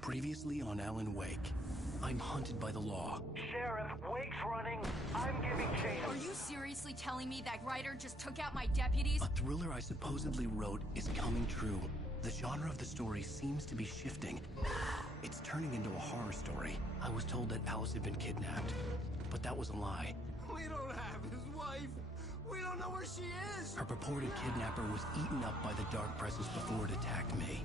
Previously on Alan Wake, I'm hunted by the law. Sheriff, Wake's running. I'm giving chase. Are you seriously telling me that writer just took out my deputies? A thriller I supposedly wrote is coming true. The genre of the story seems to be shifting. It's turning into a horror story. I was told that Alice had been kidnapped, but that was a lie. We don't have his wife. We don't know where she is. Her purported kidnapper was eaten up by the dark presence before it attacked me.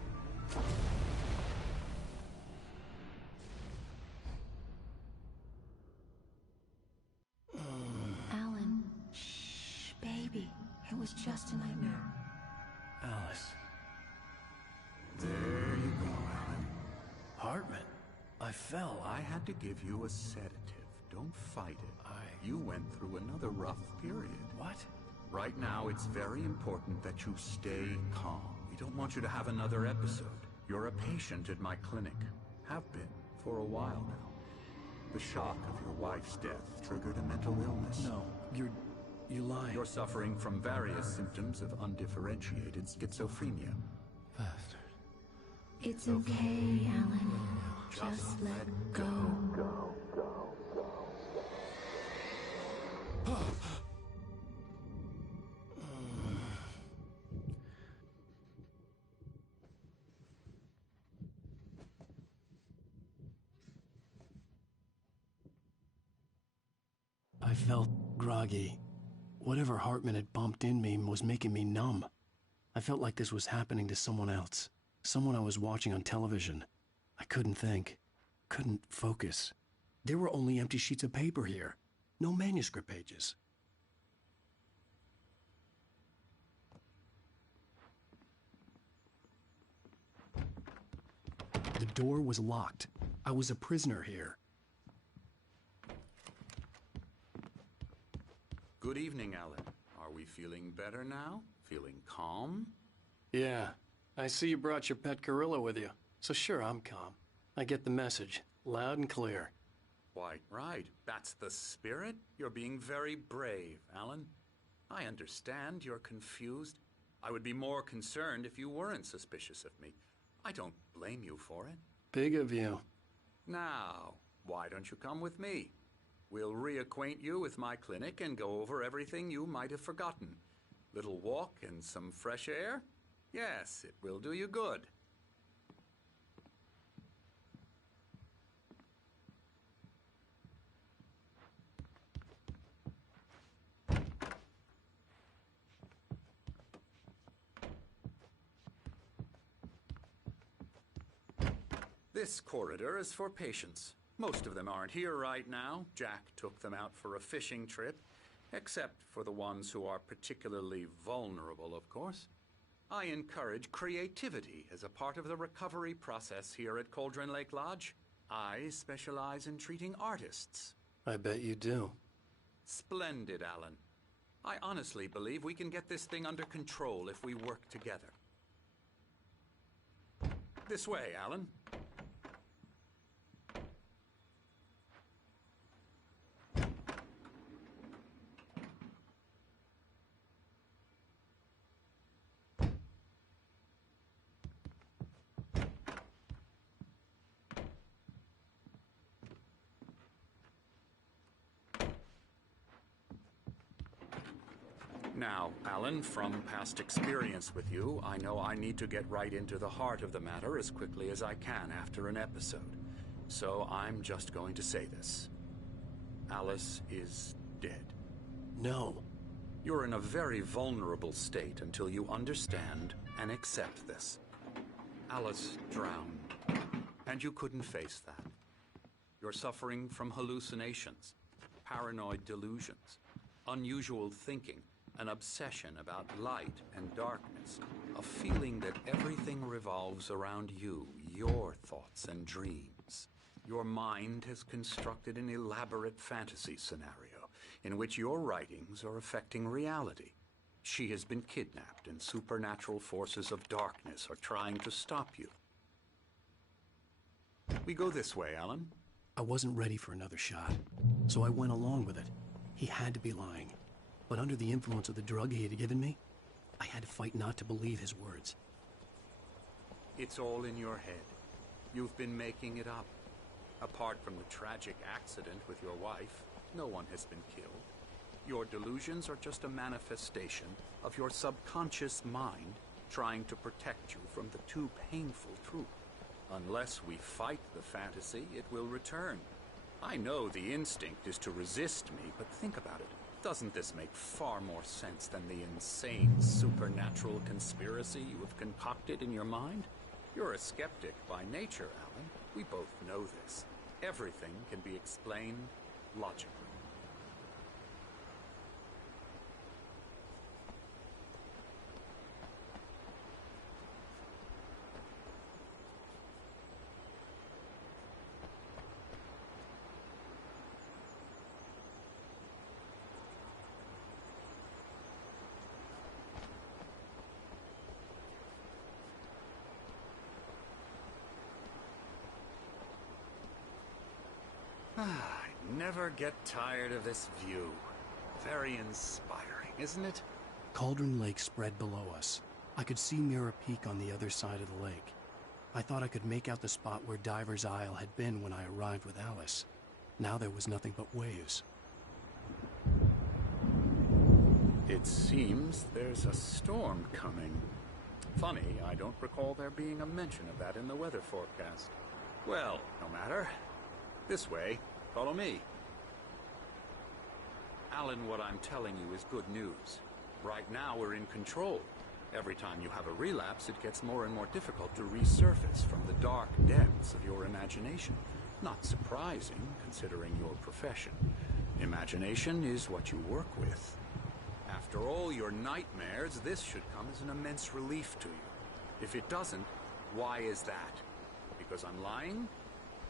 Alan, shh, baby. It was just a nightmare. Alice. There you go, Alan. Hartman. I fell. I had to give you a sedative. Don't fight it. You went through another rough period. What? Right now, it's very important that you stay calm. We don't want you to have another episode. You're a patient at my clinic. Have been for a while now. The shock of your wife's death triggered a mental illness. No, you're lying. You're suffering from various symptoms of undifferentiated schizophrenia. Bastard. It's okay, Alan. Just let go. I felt groggy. Whatever Hartman had bumped in me was making me numb. I felt like this was happening to someone else. Someone I was watching on television. I couldn't think. Couldn't focus. There were only empty sheets of paper here. No manuscript pages. The door was locked. I was a prisoner here. Good evening, Alan. Are we feeling better now? Feeling calm? Yeah. I see you brought your pet gorilla with you. So sure, I'm calm. I get the message. Loud and clear. Quite right. That's the spirit. You're being very brave, Alan. I understand you're confused. I would be more concerned if you weren't suspicious of me. I don't blame you for it. Big of you. Now, why don't you come with me? We'll reacquaint you with my clinic and go over everything you might have forgotten. Little walk and some fresh air? Yes, it will do you good. This corridor is for patients. Most of them aren't here right now. Jack took them out for a fishing trip, except for the ones who are particularly vulnerable, of course. I encourage creativity as a part of the recovery process here at Cauldron Lake Lodge. I specialize in treating artists. I bet you do. Splendid, Alan. I honestly believe we can get this thing under control if we work together. This way, Alan. Now, Alan, from past experience with you, I know I need to get right into the heart of the matter as quickly as I can after an episode. So I'm just going to say this. Alice is dead. No. You're in a very vulnerable state until you understand and accept this. Alice drowned, and you couldn't face that. You're suffering from hallucinations, paranoid delusions, unusual thinking, an obsession about light and darkness, a feeling that everything revolves around you, your thoughts and dreams. Your mind has constructed an elaborate fantasy scenario in which your writings are affecting reality. She has been kidnapped and supernatural forces of darkness are trying to stop you. We go this way, Alan. I wasn't ready for another shot, so I went along with it. He had to be lying. But under the influence of the drug he had given me, I had to fight not to believe his words. It's all in your head. You've been making it up. Apart from the tragic accident with your wife, no one has been killed. Your delusions are just a manifestation of your subconscious mind trying to protect you from the too painful truth. Unless we fight the fantasy, it will return. I know the instinct is to resist me, but think about it. Doesn't this make far more sense than the insane supernatural conspiracy you have concocted in your mind? You're a skeptic by nature, Alan. We both know this. Everything can be explained logically. I never get tired of this view. Very inspiring, isn't it? Cauldron Lake spread below us. I could see Mirror Peak on the other side of the lake. I thought I could make out the spot where Diver's Isle had been when I arrived with Alice. Now there was nothing but waves. It seems there's a storm coming. Funny, I don't recall there being a mention of that in the weather forecast. Well, no matter. This way. Follow me. Alan, what I'm telling you is good news. Right now, we're in control. Every time you have a relapse, it gets more and more difficult to resurface from the dark depths of your imagination. Not surprising, considering your profession. Imagination is what you work with. After all your nightmares, this should come as an immense relief to you. If it doesn't, why is that? Because I'm lying?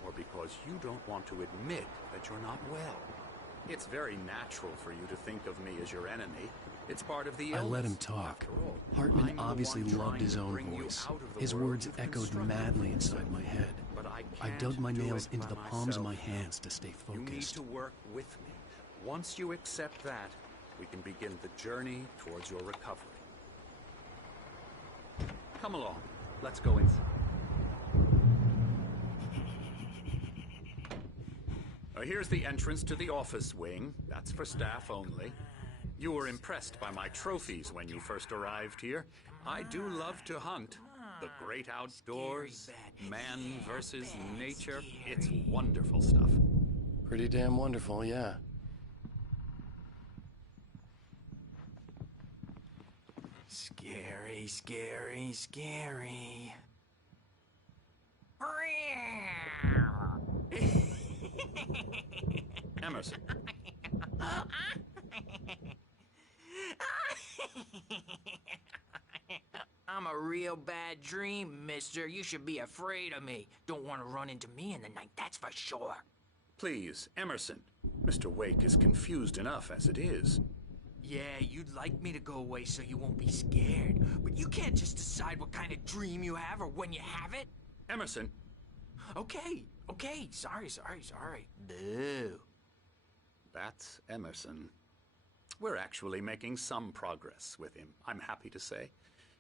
Or because you don't want to admit that you're not well? It's very natural for you to think of me as your enemy. It's part of the illness. I let him talk. Hartman obviously loved his own voice. His words echoed madly inside my head. But I dug my nails into the palms of my hands to stay focused. You need to work with me. Once you accept that, we can begin the journey towards your recovery. Come along. Let's go inside. Here's the entrance to the office wing. That's for staff only. You were impressed by my trophies when you first arrived here. I do love to hunt. The great outdoors, man versus nature. It's wonderful stuff. Pretty damn wonderful, yeah. Scary, scary, scary. Emerson. I'm a real bad dream, mister. You should be afraid of me. Don't want to run into me in the night, that's for sure. Please, Emerson. Mr. Wake is confused enough as it is. Yeah, you'd like me to go away so you won't be scared. But you can't just decide what kind of dream you have or when you have it. Emerson. Okay. Sorry. Boo. That's Emerson. We're actually making some progress with him, I'm happy to say.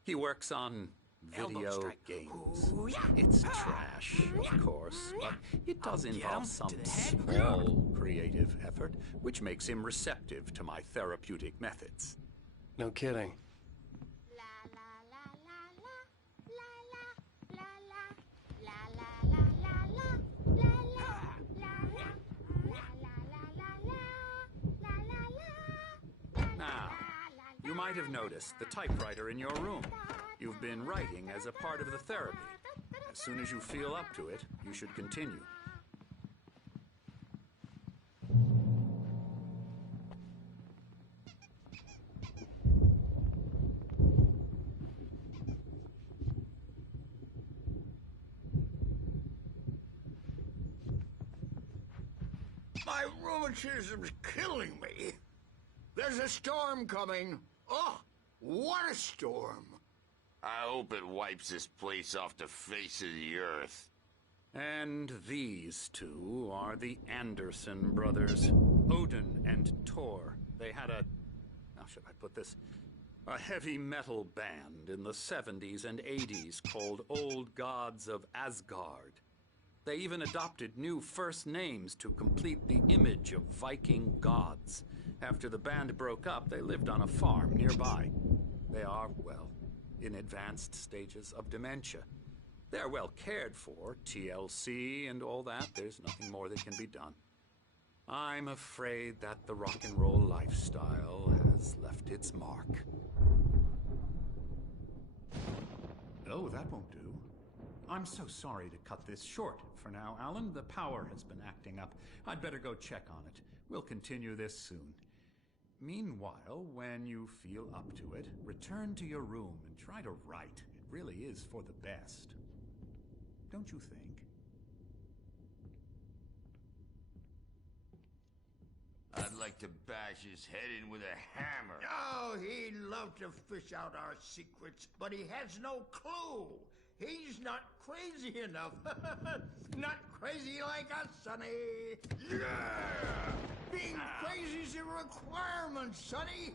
He works on video games. Ooh, yeah. It's trash, of course, but it does involve some small creative effort, which makes him receptive to my therapeutic methods. No kidding. Now, you might have noticed the typewriter in your room. You've been writing as a part of the therapy. As soon as you feel up to it, you should continue. My rheumatism's killing me. There's a storm coming. Oh, what a storm. I hope it wipes this place off the face of the earth. And these two are the Anderson brothers, Odin and Tor. They had how should I put this? A heavy metal band in the 70s and 80s called Old Gods of Asgard. They even adopted new first names to complete the image of Viking gods. After the band broke up, they lived on a farm nearby. They are, well, in advanced stages of dementia. They're well cared for, TLC and all that. There's nothing more that can be done. I'm afraid that the rock and roll lifestyle has left its mark. Oh, that won't do. I'm so sorry to cut this short for now, Alan. The power has been acting up. I'd better go check on it. We'll continue this soon. Meanwhile, when you feel up to it, return to your room and try to write. It really is for the best. Don't you think? I'd like to bash his head in with a hammer. Oh, he'd love to fish out our secrets, but he has no clue. He's not crazy enough. Not crazy like us, Sonny. Yeah! Being crazy's a requirement, Sonny.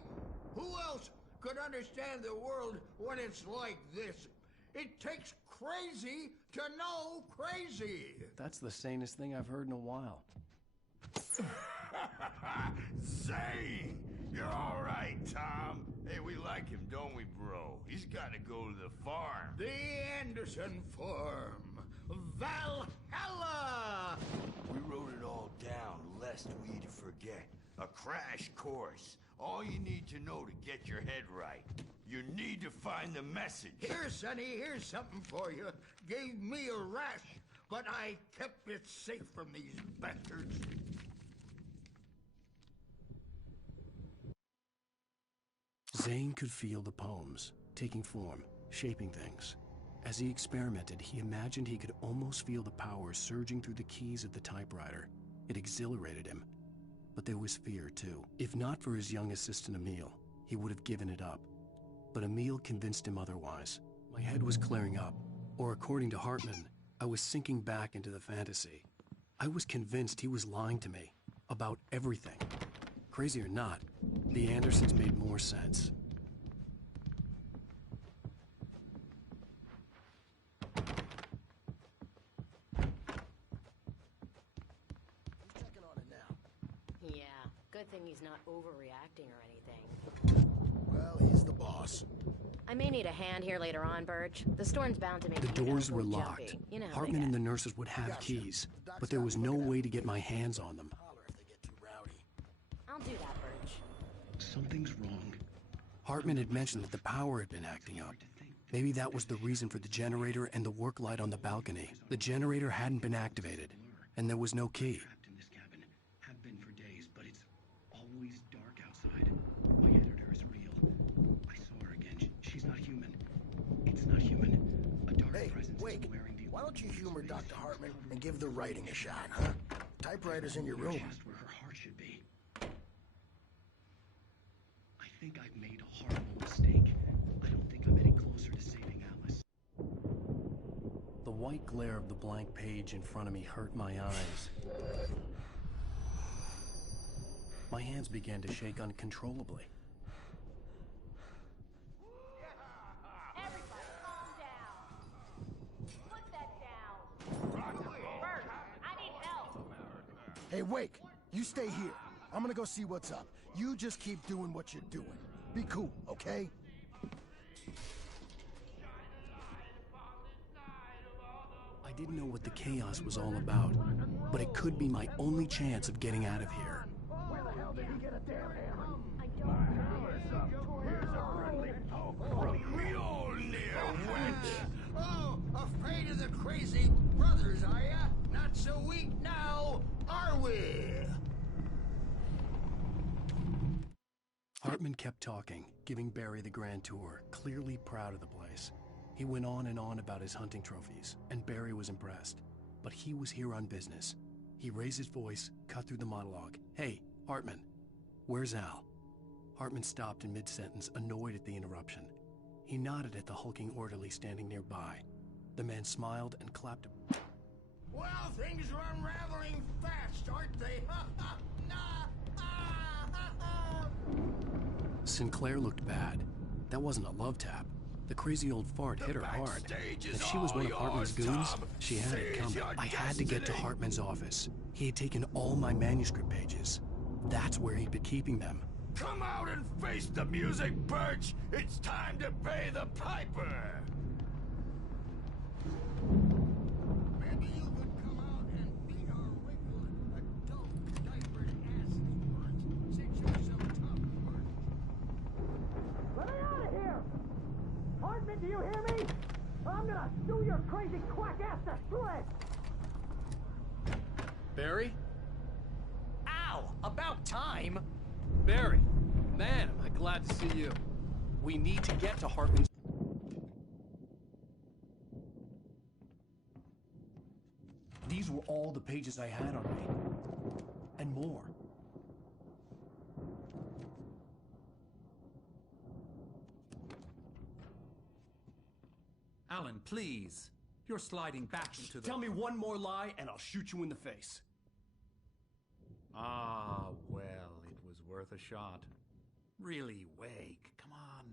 Who else could understand the world when it's like this? It takes crazy to know crazy. That's the sanest thing I've heard in a while. Zane! You're all right, Tom. Hey, we like him, don't we, bro? He's got to go to the farm. The Anderson Farm. Valhalla! We wrote it all down, lest we forget. A crash course. All you need to know to get your head right. You need to find the message. Here, Sonny, here's something for you. Gave me a rash, but I kept it safe from these bastards. Zane could feel the poems, taking form, shaping things. As he experimented, he imagined he could almost feel the power surging through the keys of the typewriter. It exhilarated him. But there was fear, too. If not for his young assistant Emil, he would have given it up. But Emil convinced him otherwise. My head was clearing up, or according to Hartman, I was sinking back into the fantasy. I was convinced he was lying to me, about everything. Crazy or not, the Andersons made more sense. Yeah, good thing he's not overreacting or anything. Well, he's the boss. I may need a hand here later on, Birch. The storm's bound to make The you doors were jumpy. locked. You know how Hartman they and get. the nurses would have keys, but there was no way to get my hands on them. Holler if they get too rowdy. I'll do that, Birch. Something's wrong. Hartman had mentioned that the power had been acting up. Maybe that was the reason for the generator and the work light on the balcony. The generator hadn't been activated, and there was no key. In this cabin, have been for days, but it's always dark outside. My editor is real. I saw her again. She's not human. It's not human. A dark presence Wake, is wearing the. why don't you humor Dr. Hartman and give the writing a shot, huh? Typewriter's in your room. Just where her heart should be. I think I've made a horrible mistake. I don't think I'm any closer to saving Alice. The white glare of the blank page in front of me hurt my eyes. My hands began to shake uncontrollably. Everybody calm down. Put that down. Bert, I need help. Hey, Wake, you stay here. I'm gonna go see what's up. You just keep doing what you're doing. Be cool, okay? I didn't know what the chaos was all about, but it could be my only chance of getting out of here. Where the hell did he get a damn hammer? We all near went. Oh, afraid of the crazy brothers, are ya? Not so weak now, are we? Hartman kept talking, giving Barry the grand tour, clearly proud of the place. He went on and on about his hunting trophies, and Barry was impressed. But he was here on business. He raised his voice, cut through the monologue. Hey, Hartman, where's Al? Hartman stopped in mid-sentence, annoyed at the interruption. He nodded at the hulking orderly standing nearby. The man smiled and clapped. Well, things are unraveling fast, aren't they? Sinclair looked bad. That wasn't a love tap. The crazy old fart hit her hard. If she was one of Hartman's goons, she had it coming. I had to get to Hartman's office. He had taken all my manuscript pages. That's where he'd been keeping them. Come out and face the music, Birch! It's time to pay the piper! Maybe you could come out and beat our regular adult diapered asses once, since you're so tough for it. Let me out of here! Hartman, do you hear me? I'm gonna sew your crazy quack ass to shreds! Barry? Ow! About time! Barry! Man, am I glad to see you. We need to get to Hartman's... These were all the pages I had on me. And more. Alan, please. You're sliding back into the... Tell me one more lie and I'll shoot you in the face. Ah, well, it was worth a shot. Really, Wake, come on.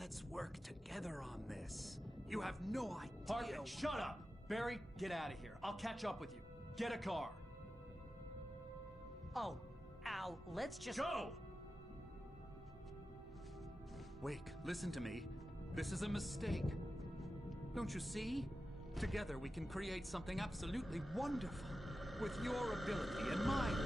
Let's work together on this. You have no idea... Hartman, shut up! Barry, get out of here. I'll catch up with you. Get a car. Oh, Al, let's just... Go! Wake, listen to me. This is a mistake. Don't you see? Together we can create something absolutely wonderful. With your ability and mine.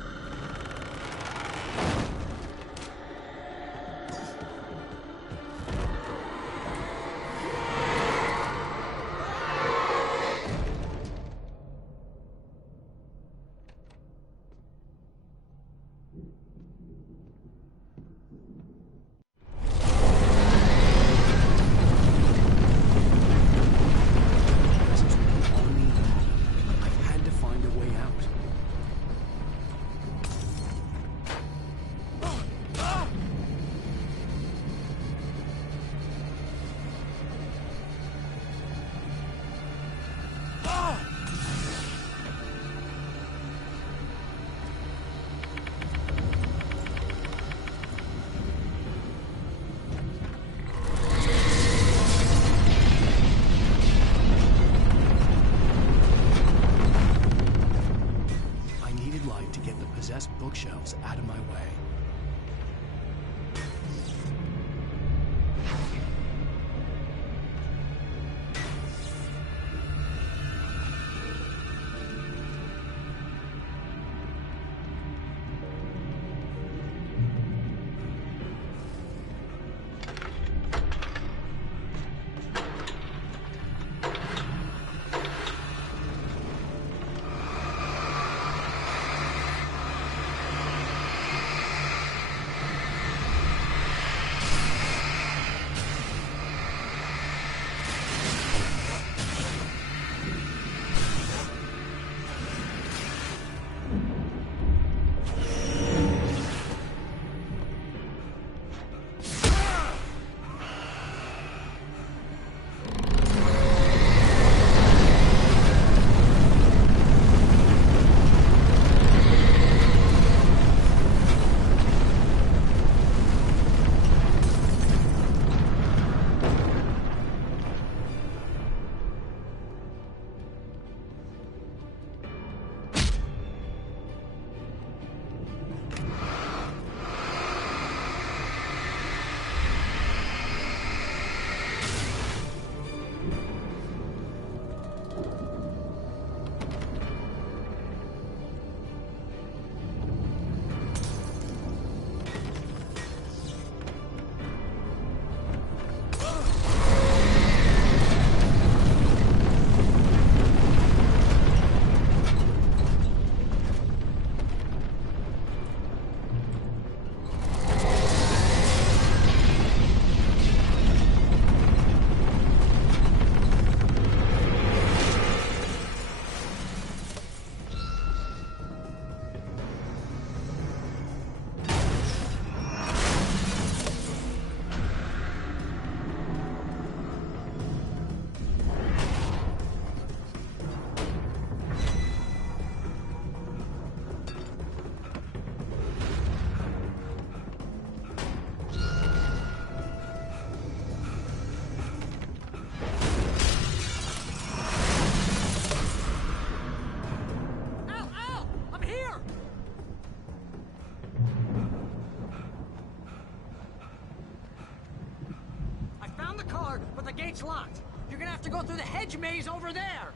gate's locked. You're gonna have to go through the hedge maze over there.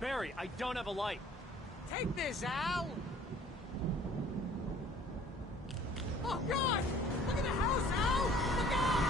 Barry, I don't have a light. Take this, Al! Oh, God! Look at the house, Al! Look out!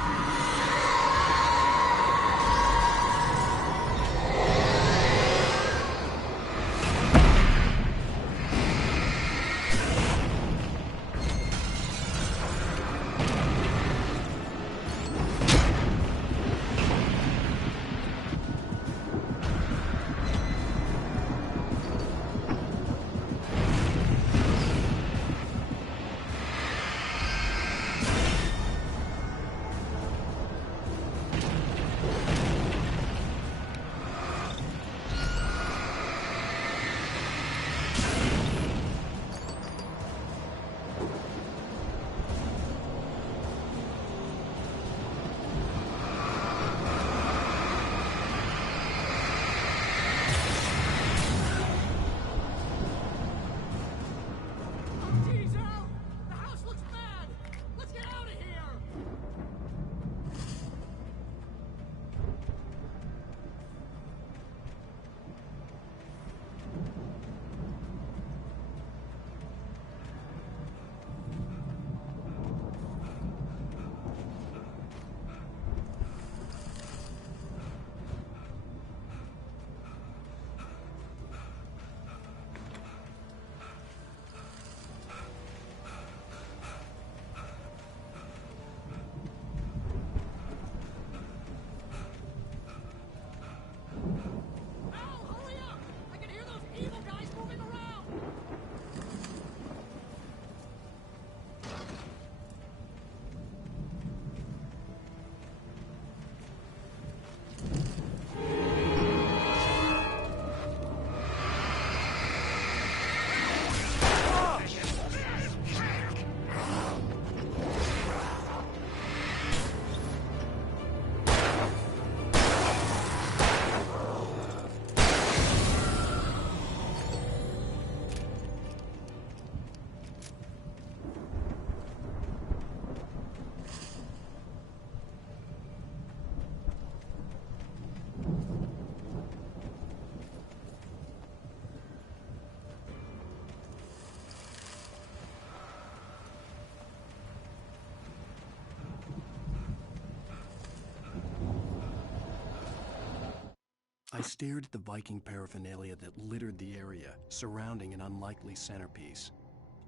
I stared at the Viking paraphernalia that littered the area, surrounding an unlikely centerpiece.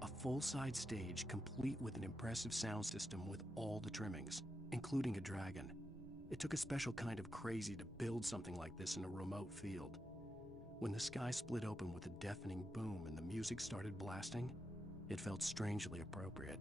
A full-size stage complete with an impressive sound system with all the trimmings, including a dragon. It took a special kind of crazy to build something like this in a remote field. When the sky split open with a deafening boom and the music started blasting, it felt strangely appropriate.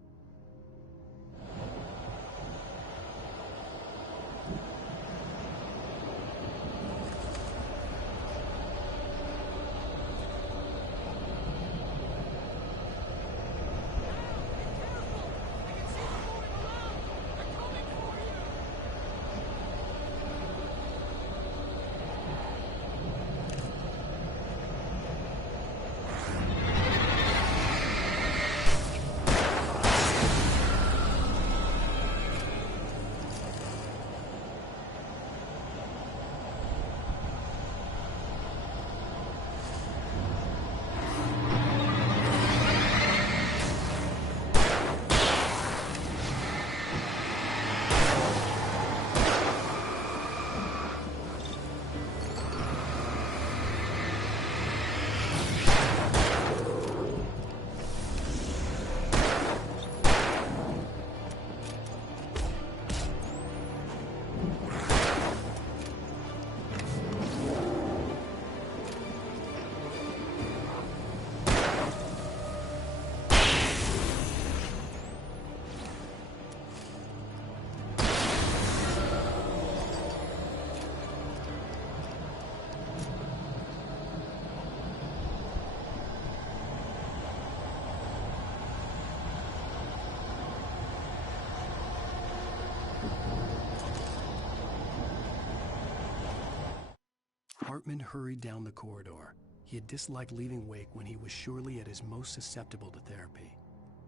Hartman hurried down the corridor. He had disliked leaving Wake when he was surely at his most susceptible to therapy.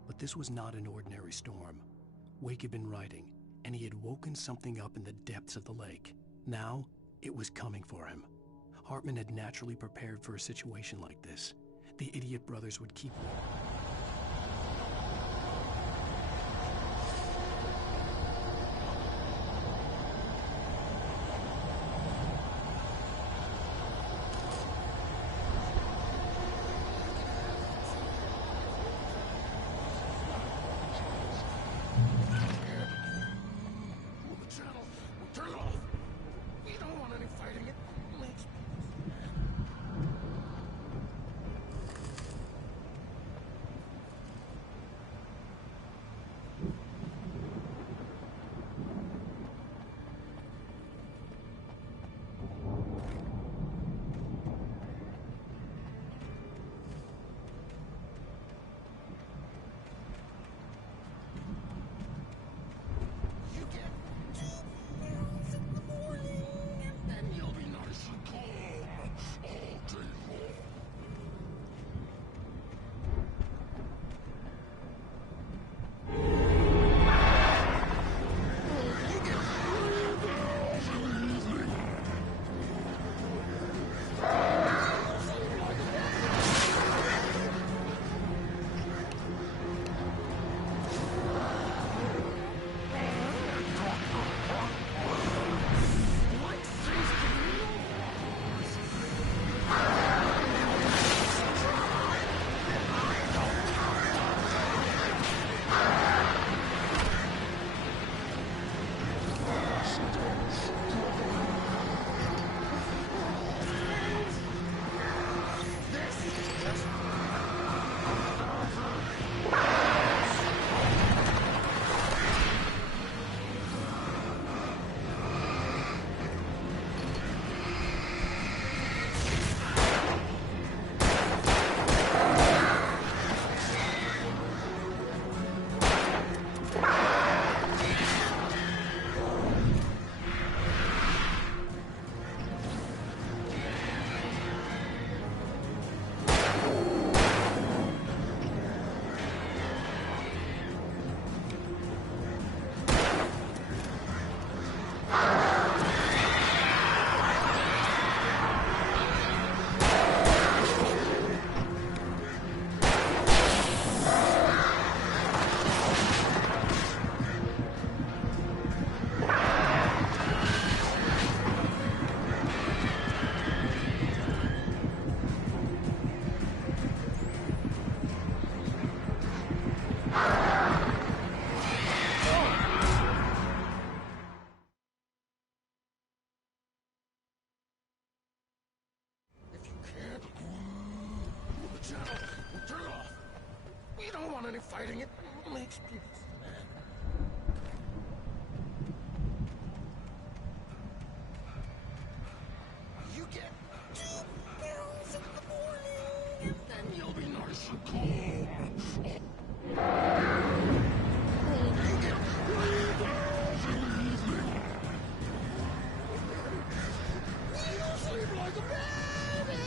But this was not an ordinary storm. Wake had been writing, and he had woken something up in the depths of the lake. Now, it was coming for him. Hartman had naturally prepared for a situation like this. The idiot brothers would keep... Any fighting, it makes people mad. You get 2 barrels in the morning, and then you'll be nice and cold. You get 3 barrels in the evening. You'll sleep like a baby.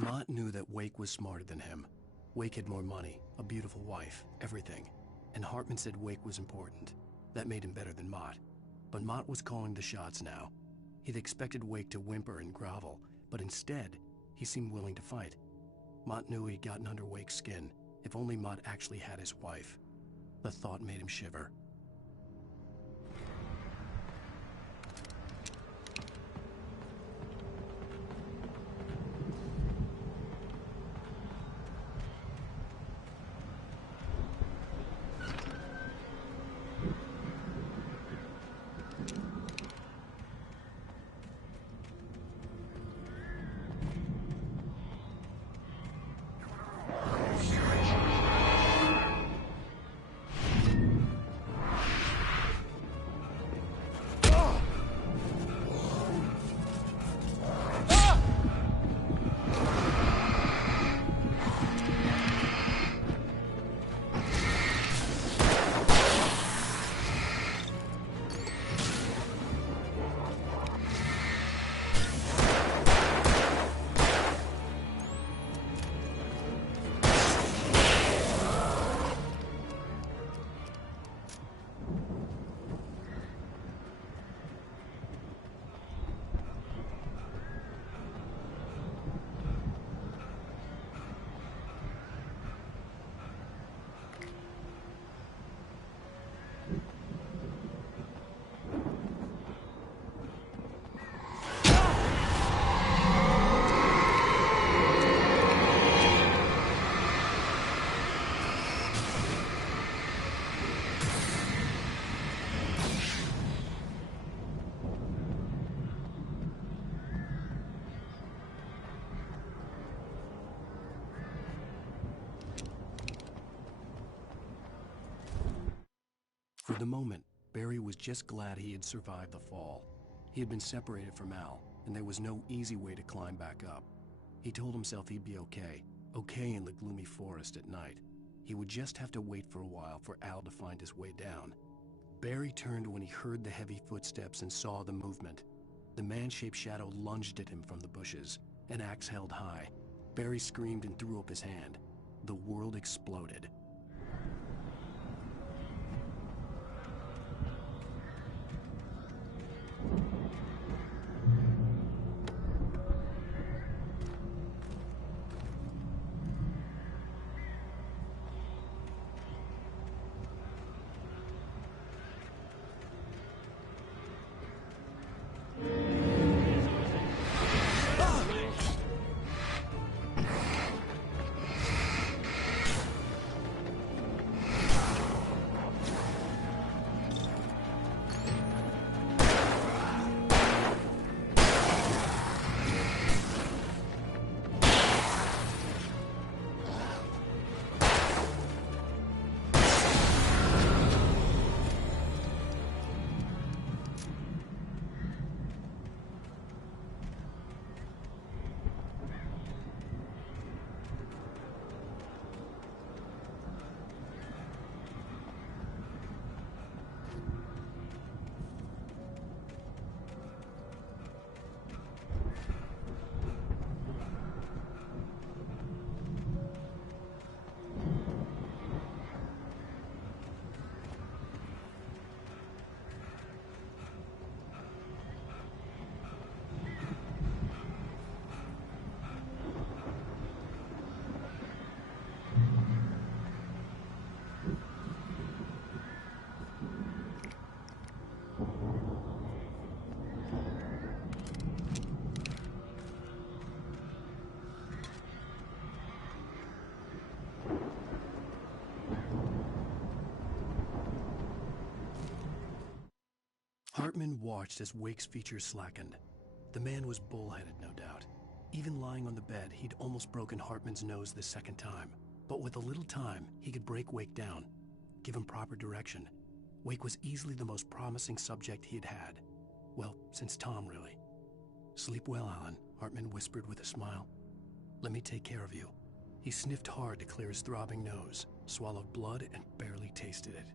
Mott knew that Wake was smarter than him. Wake had more money, a beautiful wife, everything. And Hartman said Wake was important. That made him better than Mott. But Mott was calling the shots now. He'd expected Wake to whimper and grovel, but instead, he seemed willing to fight. Mott knew he'd gotten under Wake's skin. If only Mott actually had his wife. The thought made him shiver. For the moment, Barry was just glad he had survived the fall. He had been separated from Al, and there was no easy way to climb back up. He told himself he'd be okay in the gloomy forest at night. He would just have to wait for a while for Al to find his way down. Barry turned when he heard the heavy footsteps and saw the movement. The man-shaped shadow lunged at him from the bushes, an axe held high. Barry screamed and threw up his hand. The world exploded. Hartman watched as Wake's features slackened. The man was bullheaded, no doubt. Even lying on the bed, he'd almost broken Hartman's nose the second time. But with a little time, he could break Wake down, give him proper direction. Wake was easily the most promising subject he had had. Well, since Tom, really. "Sleep well, Alan," Hartman whispered with a smile. "Let me take care of you." He sniffed hard to clear his throbbing nose, swallowed blood, and barely tasted it.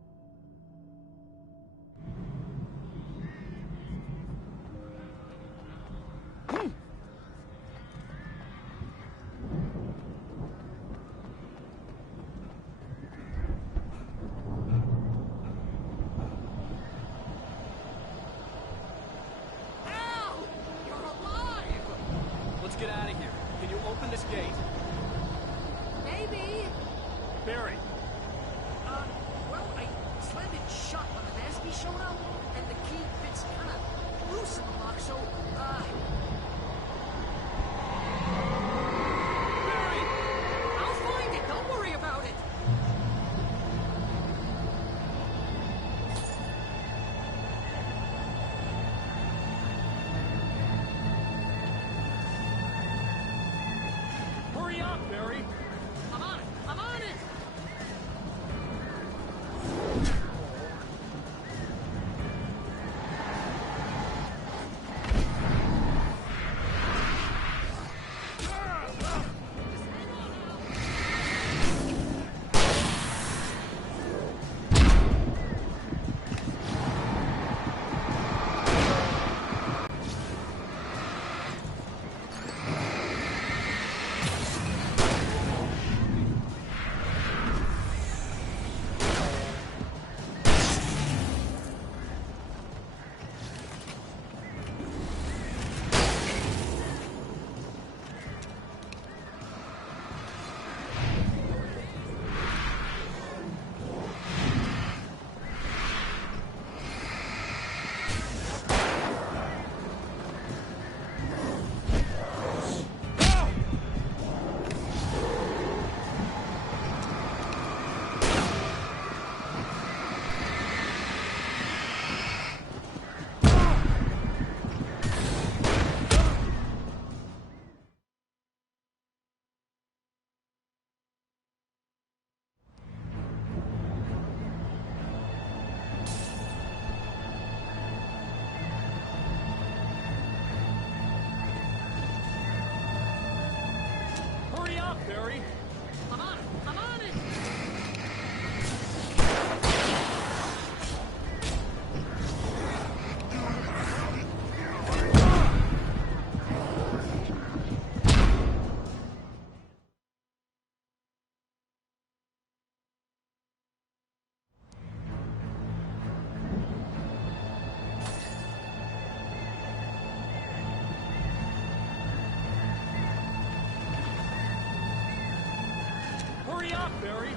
Barry.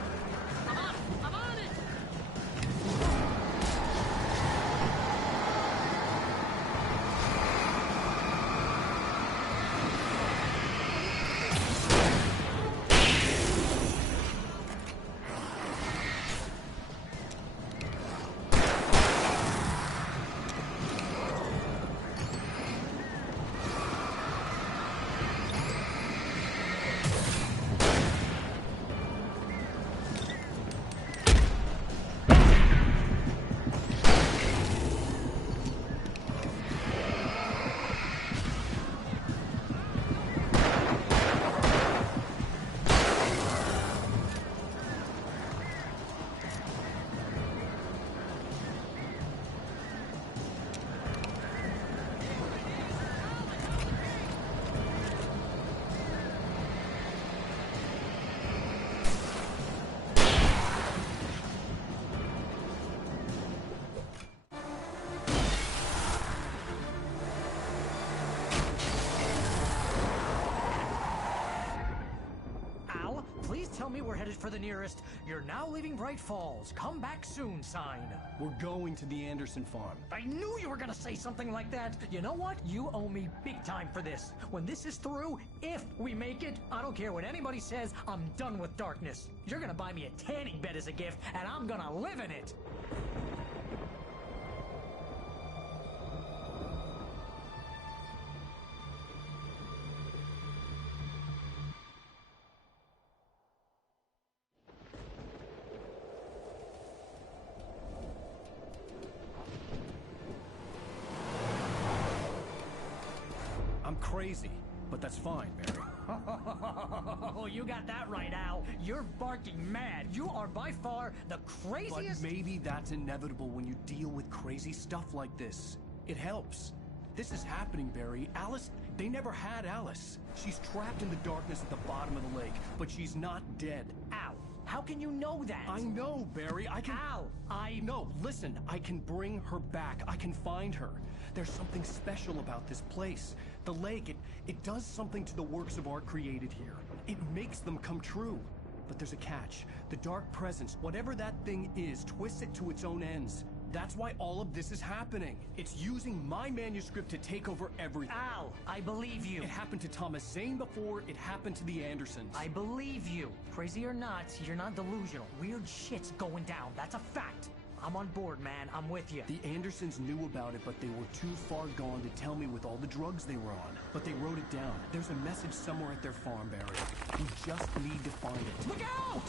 I'm on it! Please tell me we're headed for the nearest "You're now leaving Bright Falls. Come back soon" sign. We're going to the Anderson farm. I knew you were gonna say something like that. You know what? You owe me big time for this. When this is through, if we make it, I don't care what anybody says, I'm done with darkness. You're gonna buy me a tanning bed as a gift, and I'm gonna live in it. I'm crazy, but that's fine, Barry. Oh, you got that right, Al. You're barking mad. You are by far the craziest... But maybe that's inevitable when you deal with crazy stuff like this. It helps. This is happening, Barry. Alice, they never had Alice. She's trapped in the darkness at the bottom of the lake, but she's not dead. Al, how can you know that? I know, Barry. I can... Al, No, listen. I can bring her back. I can find her. There's something special about this place. The lake, it does something to the works of art created here. It makes them come true. But there's a catch. The dark presence, whatever that thing is, twists it to its own ends. That's why all of this is happening. It's using my manuscript to take over everything. Al, I believe you. It happened to Thomas Zane before, it happened to the Andersons. I believe you. Crazy or not, you're not delusional. Weird shit's going down. That's a fact. I'm on board, man. I'm with you. The Andersons knew about it, but they were too far gone to tell me with all the drugs they were on. But they wrote it down. There's a message somewhere at their farm, Barry. We just need to find it. Look out!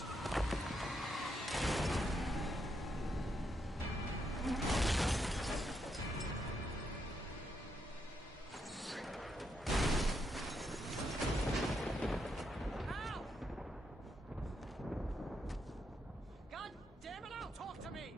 God damn it, Al, talk to me!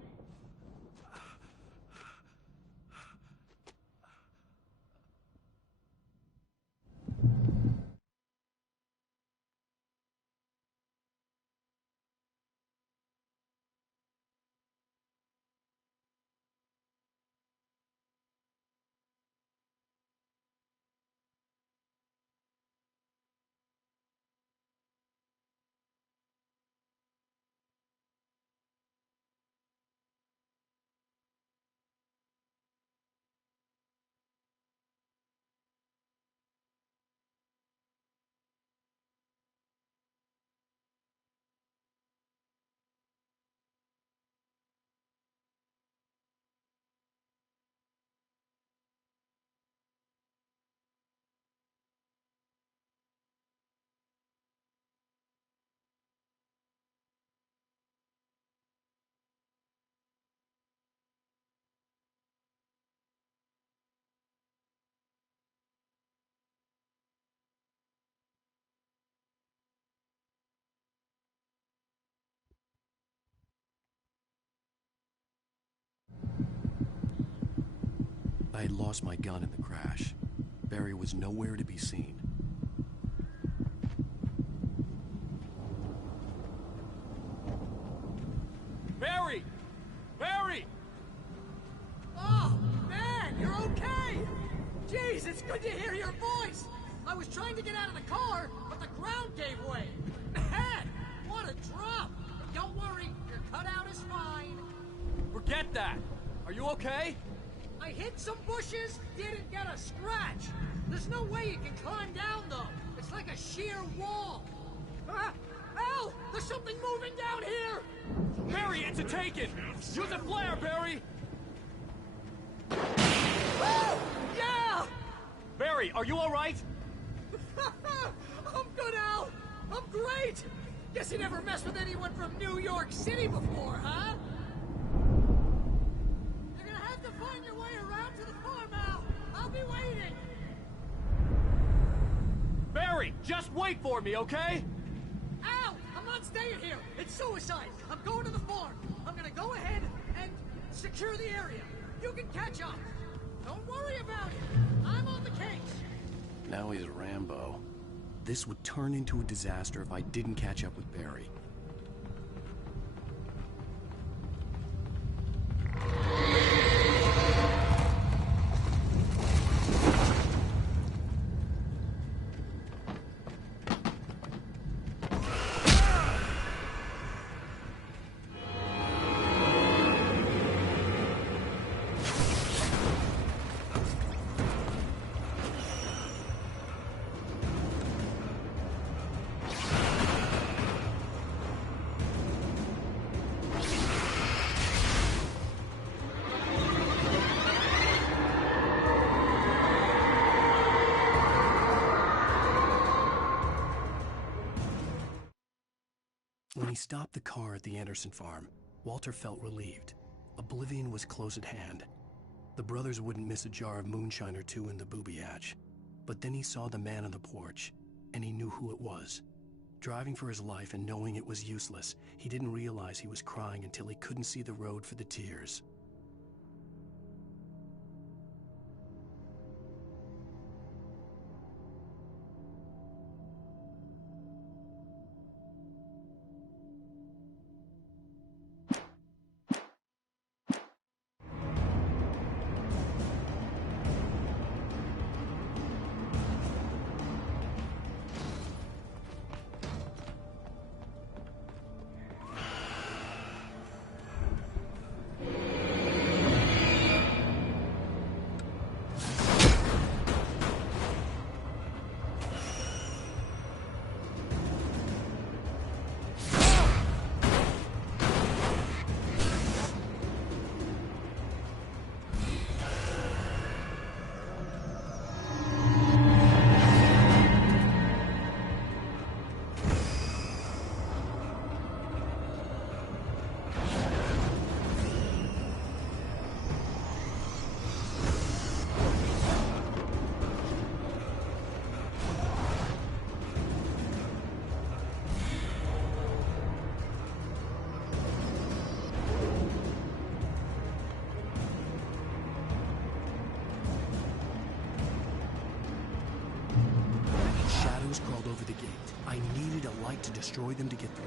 I had lost my gun in the crash. Barry was nowhere to be seen. Barry! Barry! Oh, man, you're okay! Jeez, it's good to hear your voice! I was trying to get out of the car, but the ground gave way. Man, What a drop! Don't worry, your cutout is fine. Forget that! Are you okay? I hit some bushes, didn't get a scratch. There's no way you can climb down, though. It's like a sheer wall. Ah! Al! There's something moving down here! Barry, it's a taken! Use a flare, Barry! Oh! Yeah! Barry, are you alright? I'm good, Al! I'm great! Guess you never messed with anyone from New York City before, huh? You're gonna have to find your way around to the farm, Al! I'll be waiting! Barry, just wait for me, okay? Al! I'm not staying here! It's suicide! I'm going to the farm! I'm gonna go ahead and secure the area. You can catch up. Don't worry about it. I'm on the case. Now he's Rambo. This would turn into a disaster if I didn't catch up with Barry. When he stopped the car at the Anderson farm, Walter felt relieved. Oblivion was close at hand. The brothers wouldn't miss a jar of moonshine or two in the booby hatch. But then he saw the man on the porch, and he knew who it was. Driving for his life and knowing it was useless, he didn't realize he was crying until he couldn't see the road for the tears. Crawled over the gate. I needed a light to destroy them to get through.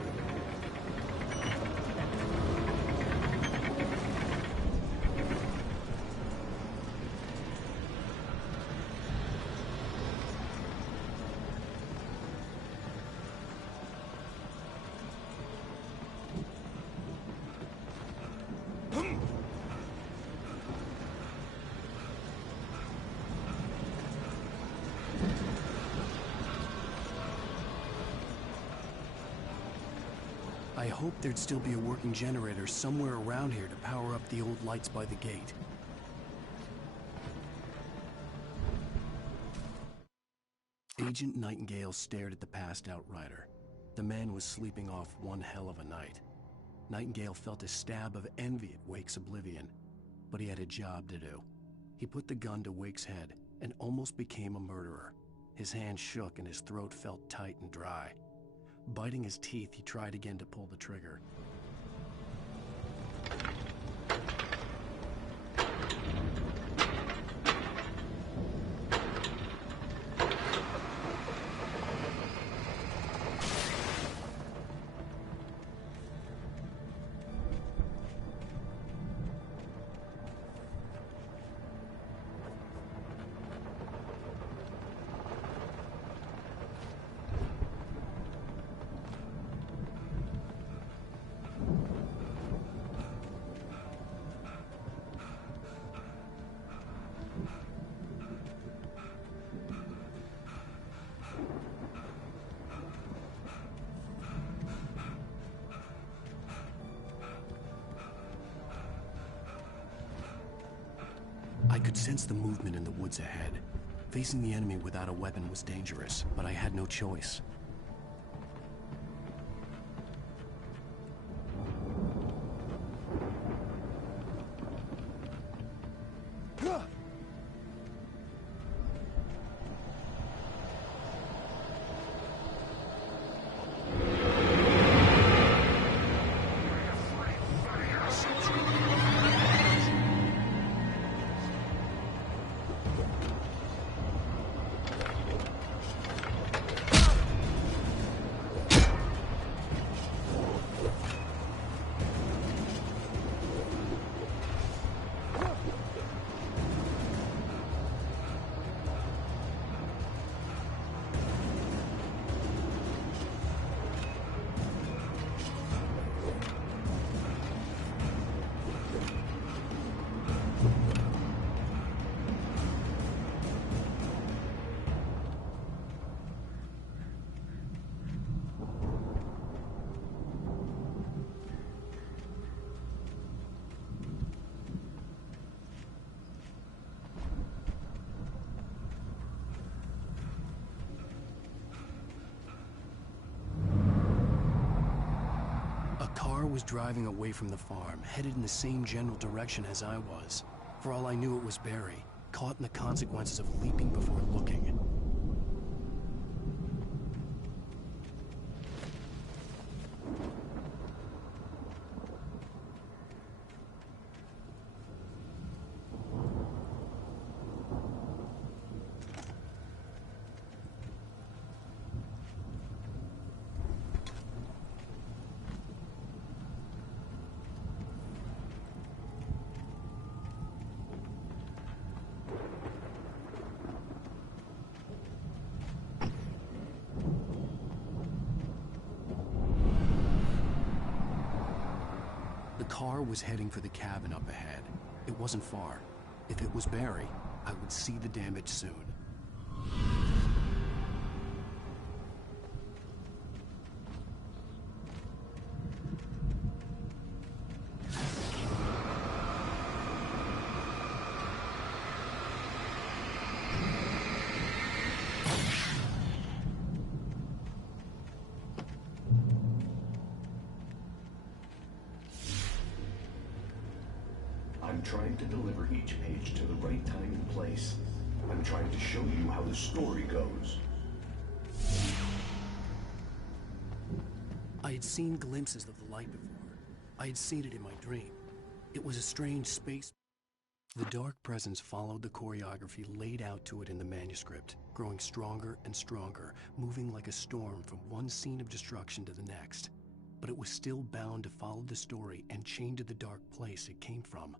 I hoped there'd still be a working generator somewhere around here to power up the old lights by the gate. Agent Nightingale stared at the passed-out rider. The man was sleeping off one hell of a night. Nightingale felt a stab of envy at Wake's oblivion, but he had a job to do. He put the gun to Wake's head and almost became a murderer. His hand shook and his throat felt tight and dry. Biting his teeth, he tried again to pull the trigger. I could sense the movement in the woods ahead. Facing the enemy without a weapon was dangerous, but I had no choice. Was driving away from the farm, headed in the same general direction as I was. For all I knew, it was Barry, caught in the consequences of leaping before looking. The car was heading for the cabin up ahead. It wasn't far. If it was Barry, I would see the damage soon. I'm trying to deliver each page to the right time and place. I'm trying to show you how the story goes. I had seen glimpses of the light before. I had seen it in my dream. It was a strange space. The dark presence followed the choreography laid out to it in the manuscript, growing stronger and stronger, moving like a storm from one scene of destruction to the next. But it was still bound to follow the story and chained to the dark place it came from.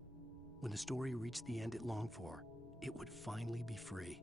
When the story reached the end it longed for, it would finally be free.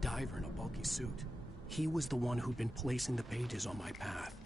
Diver in a bulky suit. He was the one who'd been placing the pages on my path.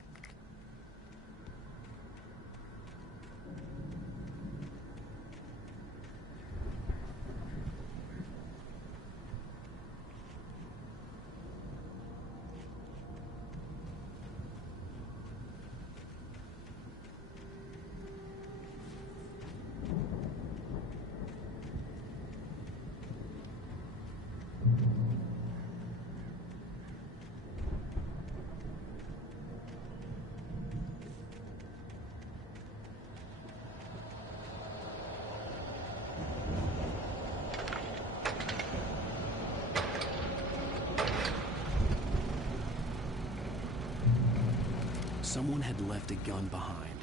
Someone had left a gun behind.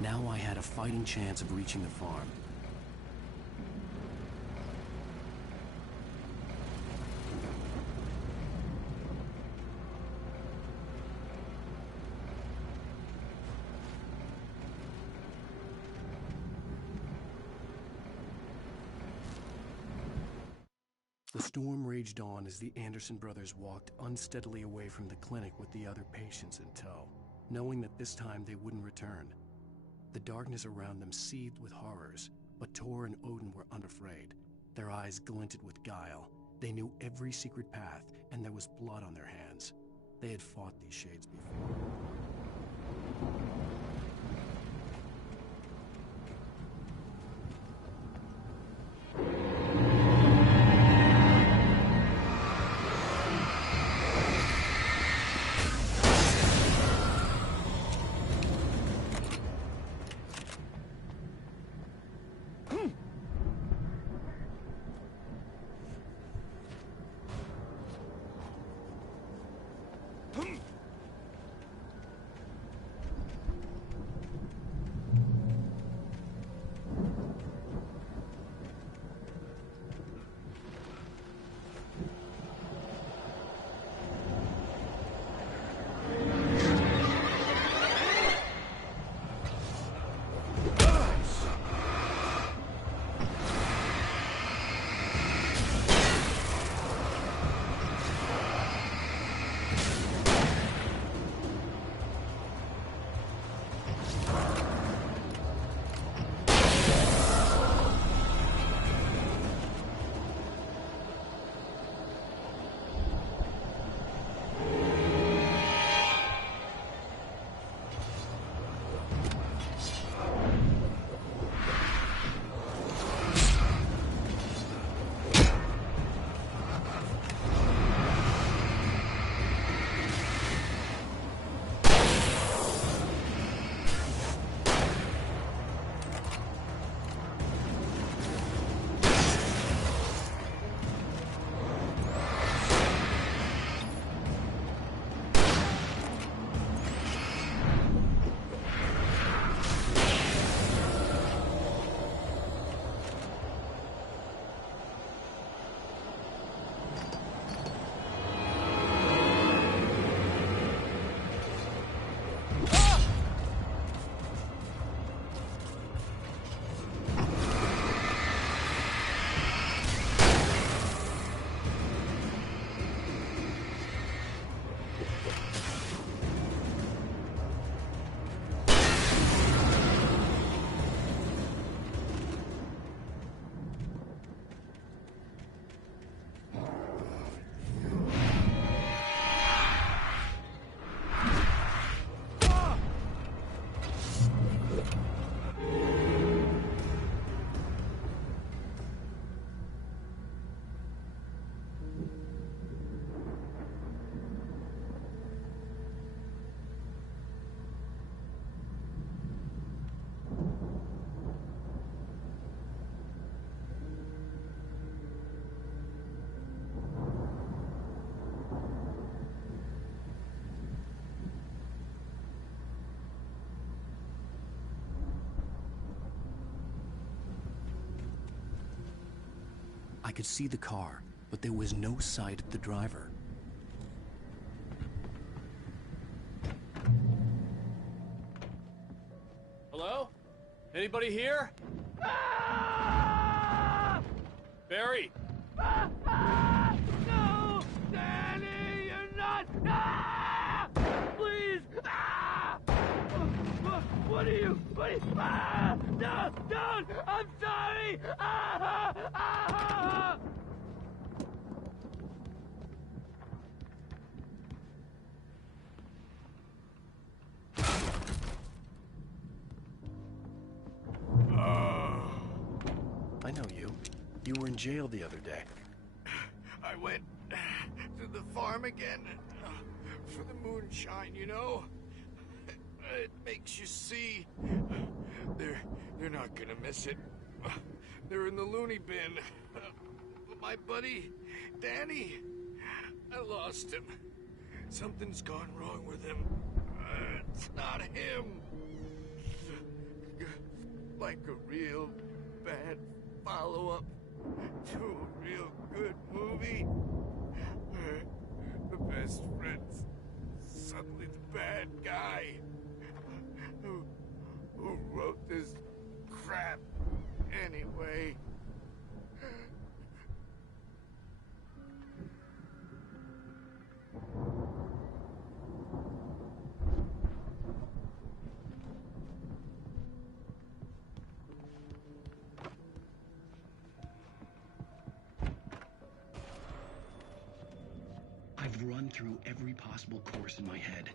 Now I had a fighting chance of reaching the farm. The storm raged on as the Anderson brothers walked unsteadily away from the clinic with the other patients in tow, knowing that this time they wouldn't return. The darkness around them seethed with horrors, but Tor and Odin were unafraid. Their eyes glinted with guile. They knew every secret path, and there was blood on their hands. They had fought these shades before. I could see the car, but there was no sight of the driver. Hello? Anybody here? Barry! No! Danny, you're not! Please! What are you? No! Don't! I'm sorry! I know you. You were in jail the other day. I went to the farm again for the moonshine, you know? It makes you see. They're not gonna miss it. They're in the loony bin. My buddy, Danny, I lost him. Something's gone wrong with him. It's not him. Like a real bad follow-up to a real good movie. Where the best friend's suddenly the bad guy. Who wrote this crap anyway? I've run through every possible course in my head.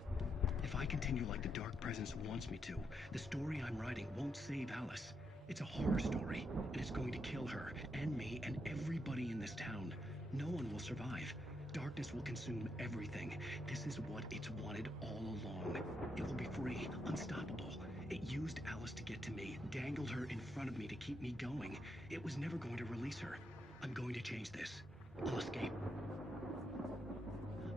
If I continue like the Dark Presence wants me to, the story I'm writing won't save Alice. It's a horror story, and it's going to kill her, and me, and everybody in this town. No one will survive. Darkness will consume everything. This is what it's wanted all along. It will be free, unstoppable. It used Alice to get to me, dangled her in front of me to keep me going. It was never going to release her. I'm going to change this. I'll escape.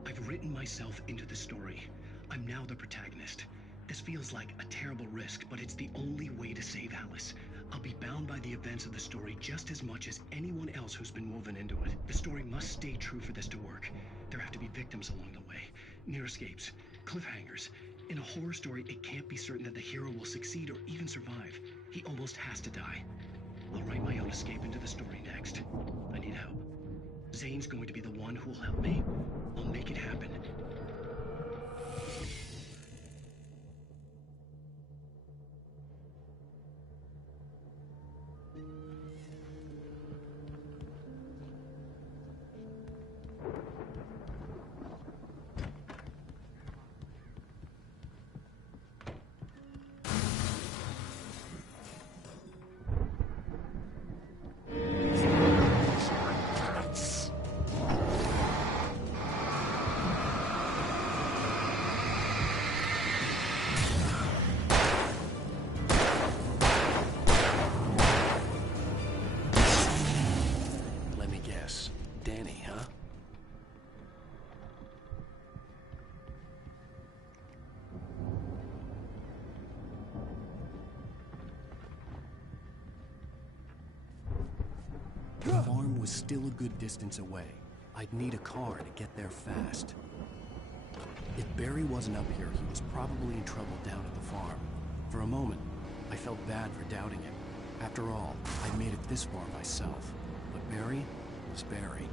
I've written myself into the story. I'm now the protagonist. This feels like a terrible risk, but it's the only way to save Alice. I'll be bound by the events of the story just as much as anyone else who's been woven into it. The story must stay true for this to work. There have to be victims along the way, near escapes, cliffhangers. In a horror story, it can't be certain that the hero will succeed or even survive. He almost has to die. I'll write my own escape into the story next. I need help. Zane's going to be the one who will help me. I'll make it happen. Danny, huh? The farm was still a good distance away. I'd need a car to get there fast. If Barry wasn't up here, he was probably in trouble down at the farm. For a moment, I felt bad for doubting him. After all, I'd made it this far myself. But Barry was Barry.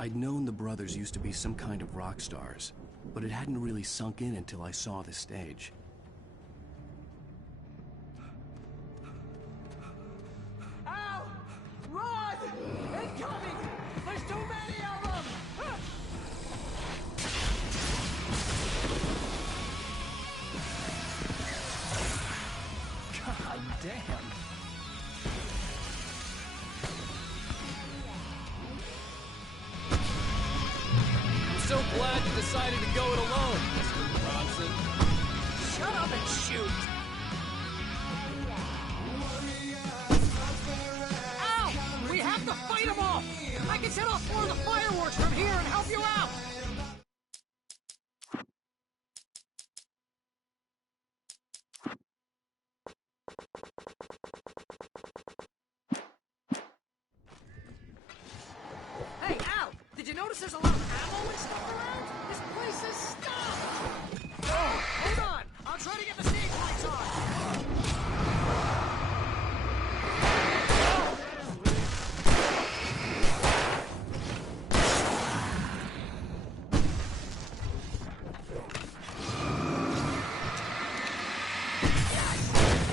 I'd known the brothers used to be some kind of rock stars, but it hadn't really sunk in until I saw the stage. Al! Run! Incoming! There's too many of them! God damn. I'm so glad you decided to go it alone, Mr. Bronson. Shut up and shoot! Al! We have to fight them off! I can set off more of the fireworks from here and help you out! Hey, Al! Did you notice there's a lot of ammo and stuff around? This place is stopped! Oh, hold on! I'll try to get the stage lights on!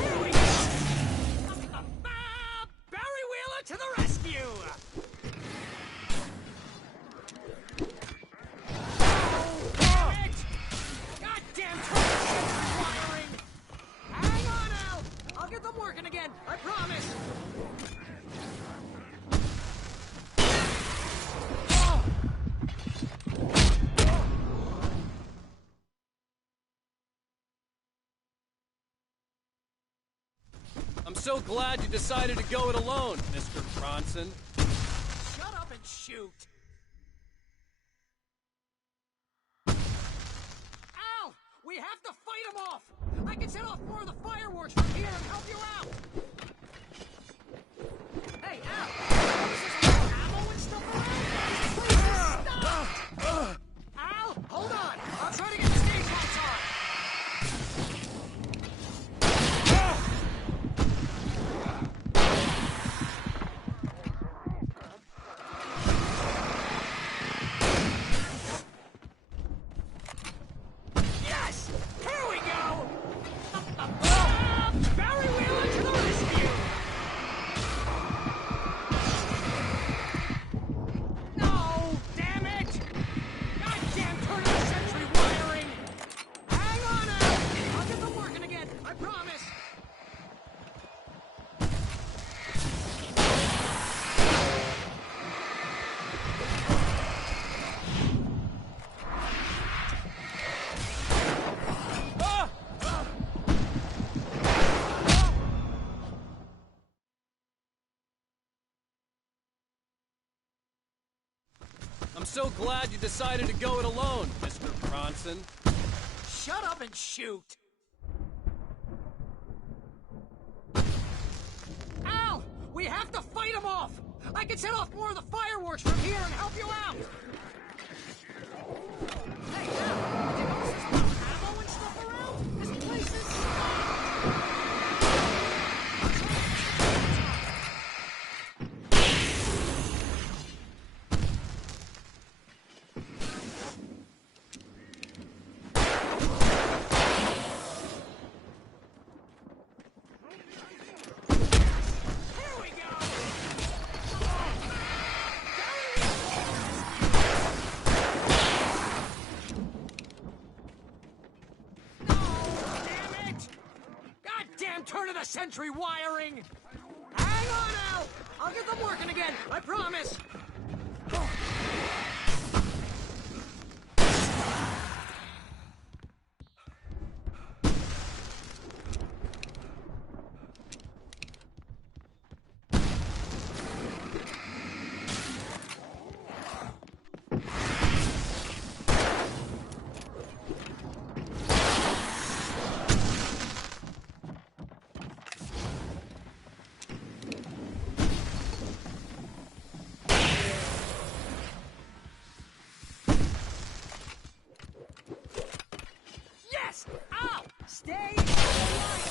Here we go! Barry Wheeler to the rescue! Damn it! Goddamn transmission wiring! Hang on, Al! I'll get them working again, I promise! I'm so glad you decided to go it alone, Mr. Bronson. Shut up and shoot! Al! We have to fight them off! I can set off more of the fireworks from here and help you out! Hey, Al! Notice there's a lot of ammo and stuff around? This place is stopped! Al, hold on! I'll try to get the stage lights on! Yes! Here we go! Barry Wheeler to the rescue! No! Damn it! Goddamn turn of the century wiring! Hang on, Al! I'll get them working again, I promise! I'm so glad you decided to go it alone, Mr. Bronson. Shut up and shoot! Al! We have to fight them off! I can set off more of the fireworks from here and help you out! Hey, Al! Did you notice there's a lot of ammo and stuff around? This place is stopped! Here we go! No! Damn it! Goddamn turn of the century wiring! Hang on, Al! I'll get them working again, I promise! Yes! Ow! Stay in the light!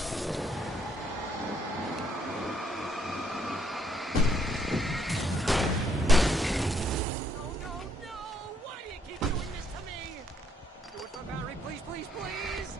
No, no, please, please!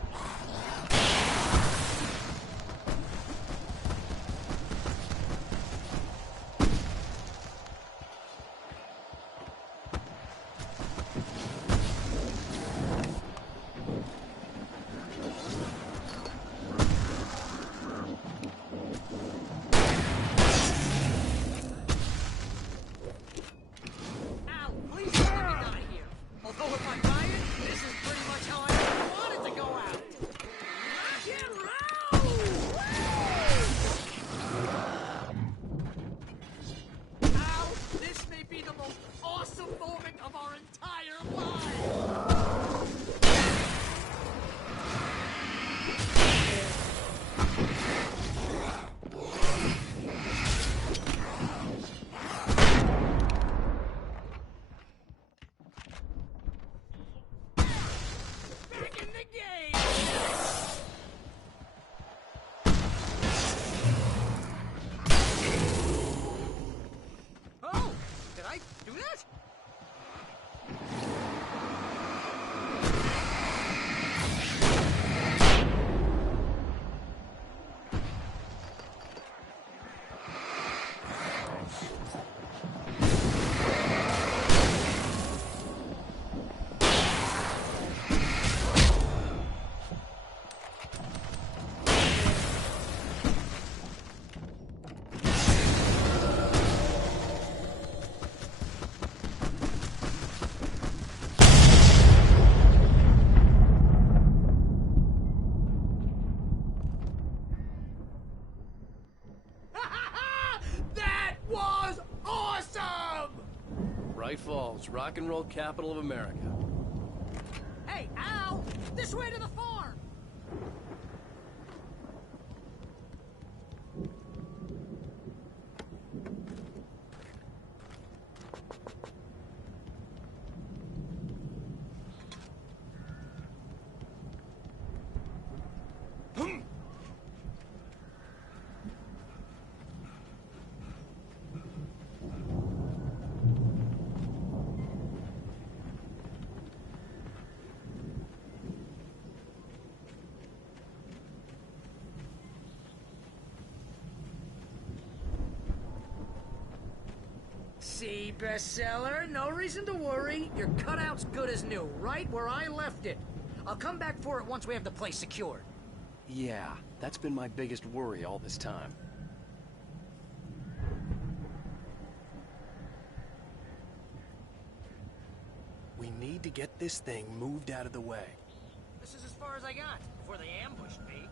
Falls, rock and roll capital of America. Hey, Al! This way to the farm! See, bestseller, no reason to worry. Your cutout's good as new, right where I left it. I'll come back for it once we have the place secured. Yeah, that's been my biggest worry all this time. We need to get this thing moved out of the way. This is as far as I got, before they ambushed me.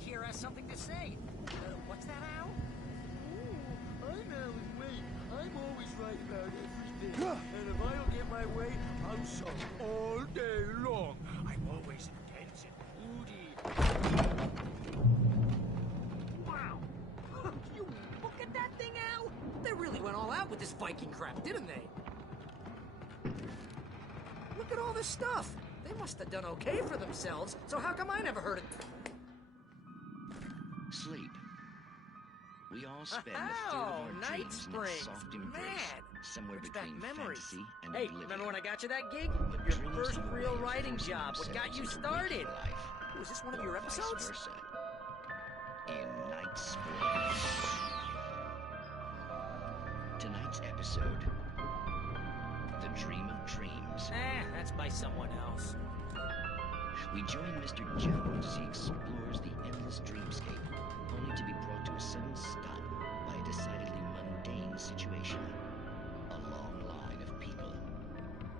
Here has something to say. What's that, Al? Ooh, I'm Alan Wake. I'm always right about everything. And if I don't get my way, I'll sulk all day long. I'm always intense and moody. Wow. You look at that thing, Al. They really went all out with this Viking crap, didn't they? Look at all this stuff. They must have done okay for themselves, so how come I never heard it? Sleep. We all spend a third of our dreams in its soft embrace, somewhere between fantasy and Hey, oblivion. remember when I got you that gig? But Your dreams first have a real way of writing forcing job. What got themselves you into started? waking life, Was this one of your or vice episodes? versa. In Night Sports. Tonight's episode, The Dream of Dreams. That's by someone else. We join Mr. Jones as he explores the endless dreamscape, only to be brought to a sudden stop by a decidedly mundane situation. A long line of people.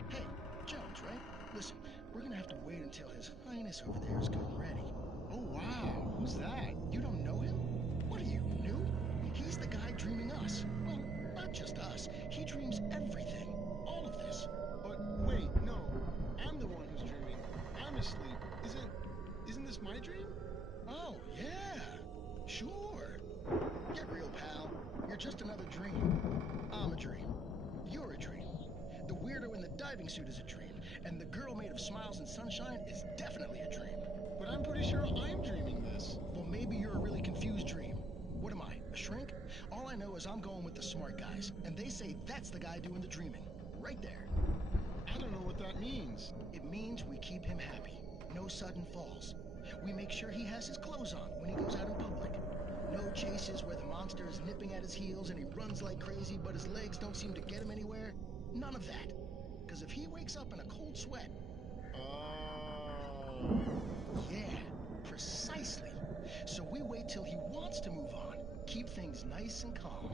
Hey, Jones, right? Listen, we're gonna have to wait until His Highness over there is good and ready. He dreams everything. All of this. But wait, no. I'm the one who's dreaming. I'm asleep. Isn't this my dream? Oh, yeah. Sure. Get real, pal. You're just another dream. I'm a dream. You're a dream. The weirdo in the diving suit is a dream. And the girl made of smiles and sunshine is definitely a dream. But I'm pretty sure I'm dreaming this. Well, maybe you're a really confused dream. What am I, a shrink? All I know is I'm going with the smart guys, and they say that's the guy doing the dreaming. Right there. I don't know what that means. It means we keep him happy. No sudden falls. We make sure he has his clothes on when he goes out in public. No chases where the monster is nipping at his heels and he runs like crazy, but his legs don't seem to get him anywhere. None of that. Because if he wakes up in a cold sweat... Yeah, precisely. So we wait till he wants to move on. Keep things nice and calm.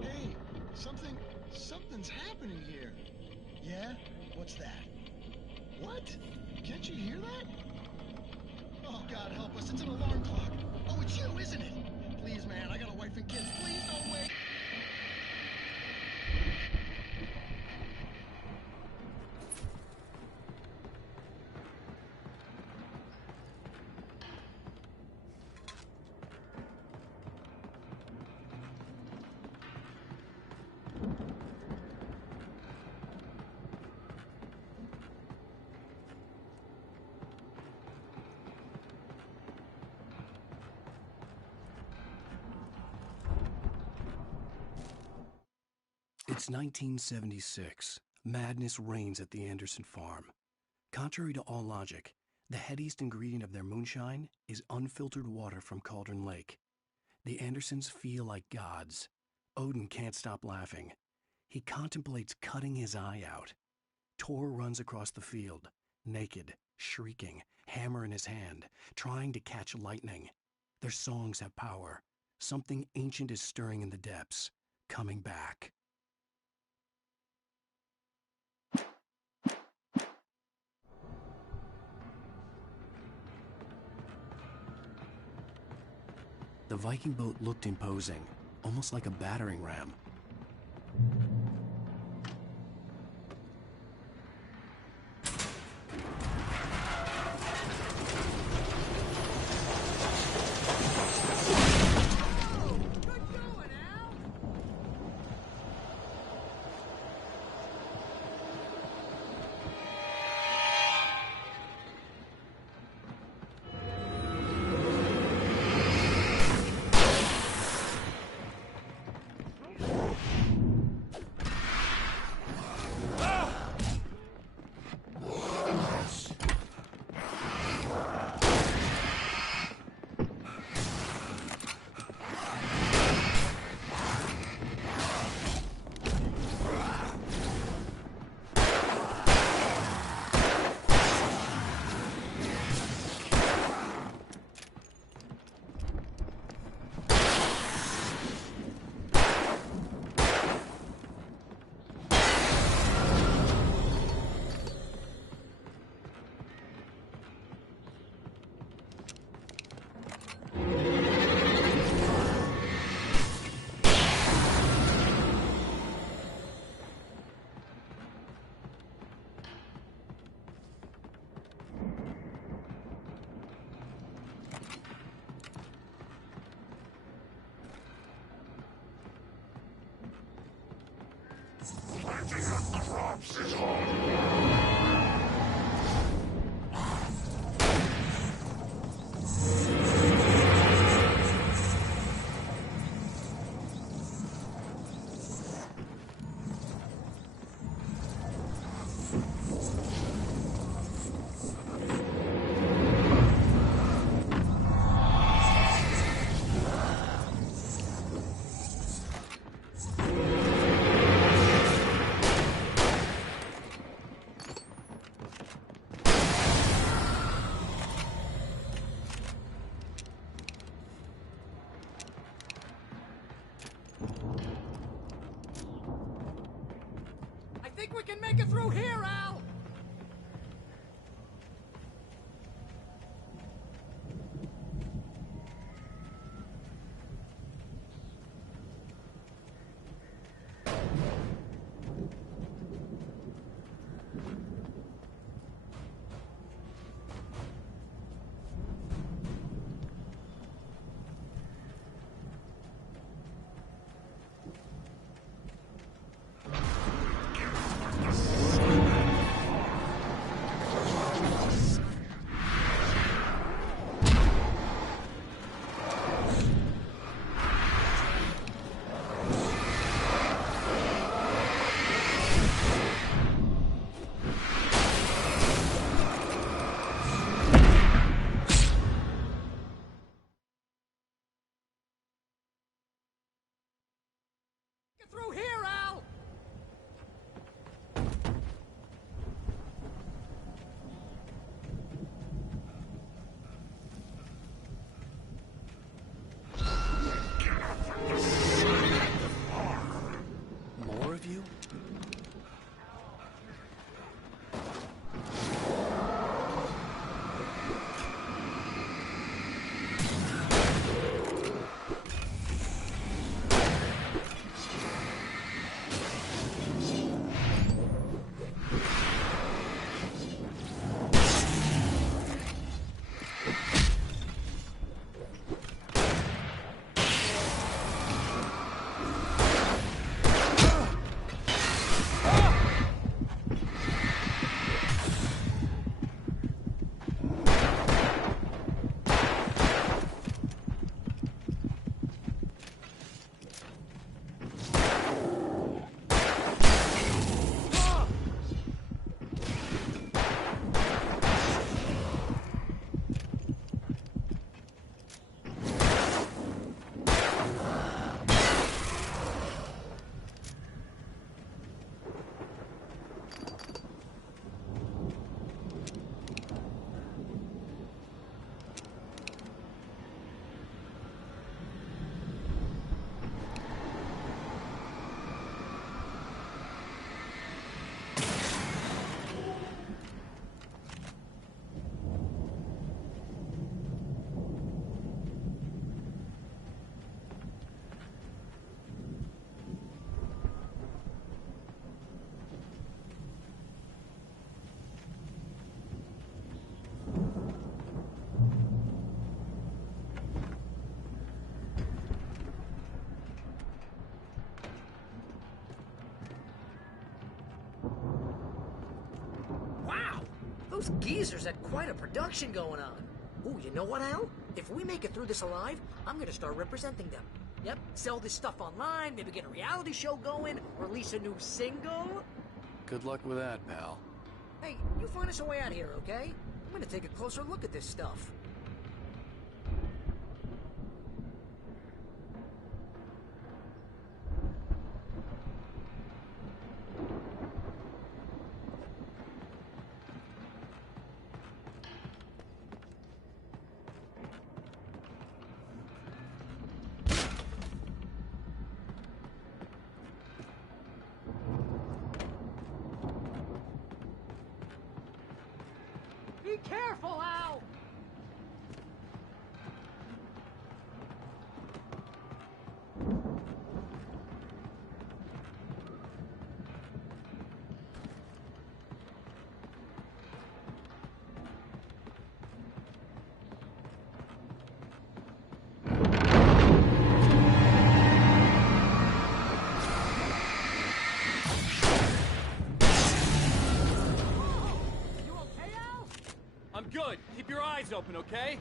Hey, something's happening here. Yeah? What's that? What? Can't you hear that? Oh, God help us, it's an alarm clock. Oh, it's you, isn't it? Please, man, I got a wife and kids. Please don't wait. It's 1976. Madness reigns at the Anderson farm. Contrary to all logic, the headiest ingredient of their moonshine is unfiltered water from Cauldron Lake. The Andersons feel like gods. Odin can't stop laughing. He contemplates cutting his eye out. Tor runs across the field, naked, shrieking, hammer in his hand, trying to catch lightning. Their songs have power. Something ancient is stirring in the depths, coming back. The Viking boat looked imposing, almost like a battering ram. Those geezers had quite a production going on. Ooh, you know what, Al? If we make it through this alive, I'm gonna start representing them. Yep, sell this stuff online, maybe get a reality show going, release a new single. Good luck with that, pal. Hey, you find us a way out here, okay? I'm gonna take a closer look at this stuff. Be careful, Al! I'm good. Keep your eyes open, okay?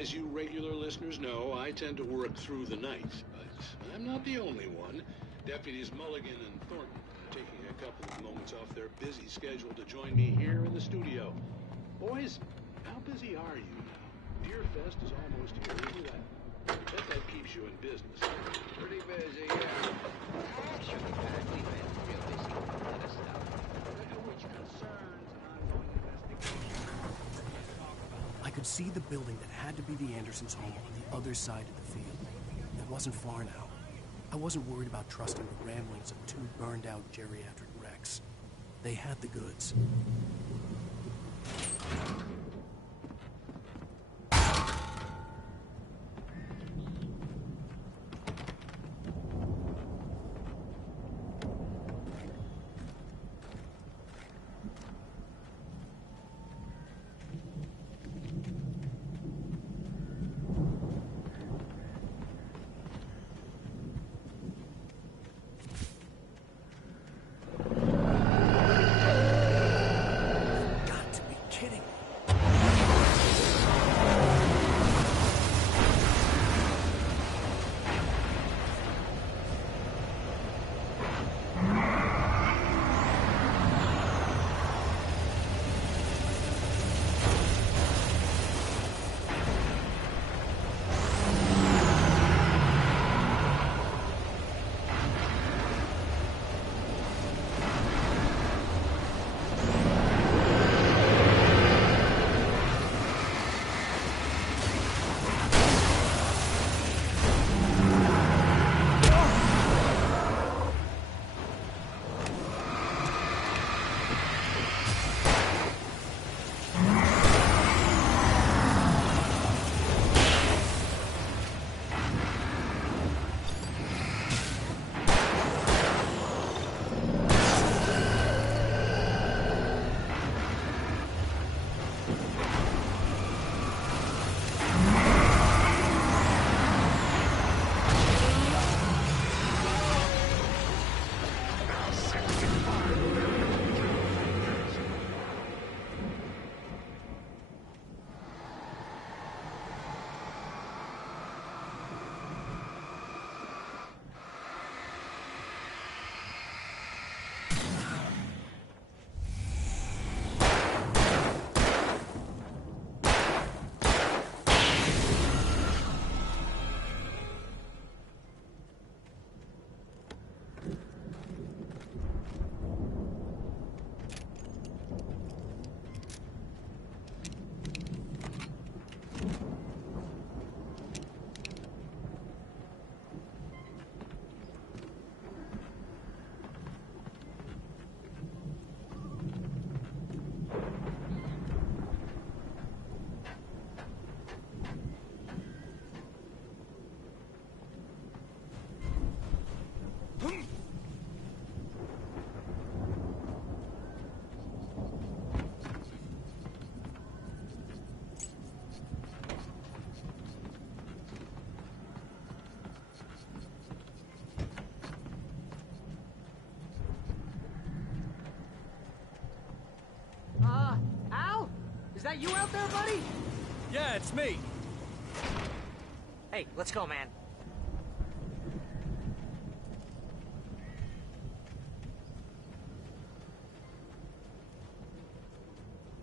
As you regular listeners know, I tend to work through the night, but I'm not the only one. Deputies Mulligan and Thornton are taking a couple of moments off their busy schedule to join me here in the studio. Boys, how busy are you now? Deer Fest is almost here, isn't it? I bet that keeps you in business. Pretty busy, yeah. Actually, Pat, we've been real busy with other stuff, which concerns an ongoing investigation. I could see the building that had to be the Andersons' home on the other side of the field. It wasn't far now. I wasn't worried about trusting the ramblings of two burned-out geriatric wrecks. They had the goods. that you out there, buddy? Yeah, it's me. Hey, let's go, man.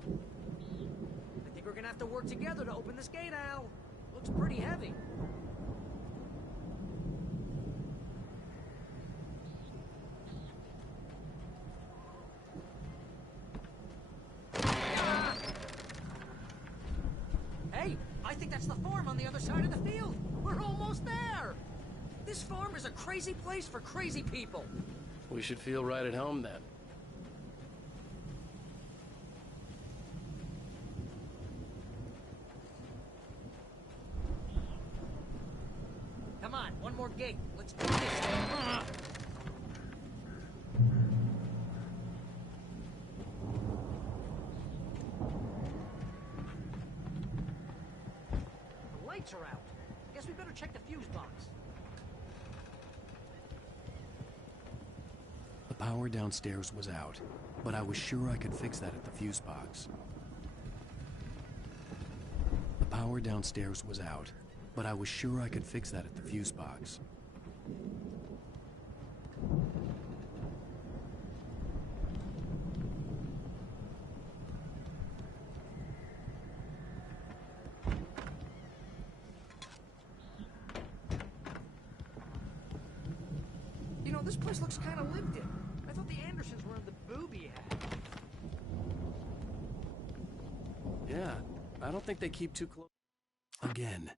I think we're gonna have to work together to open this gate, Al. Looks pretty heavy. Hey, I think that's the farm on the other side of the field. We're almost there. This farm is a crazy place for crazy people. We should feel right at home then. Come on, one more gate. Let's do this. The lights are out. Guess we better check the fuse box. The power downstairs was out, but I was sure I could fix that at the fuse box. The power downstairs was out, but I was sure I could fix that at the fuse box. You know, this place looks kind of lived in. I thought the Andersons were in the booby hat. Yeah, I don't think they keep too close. Again,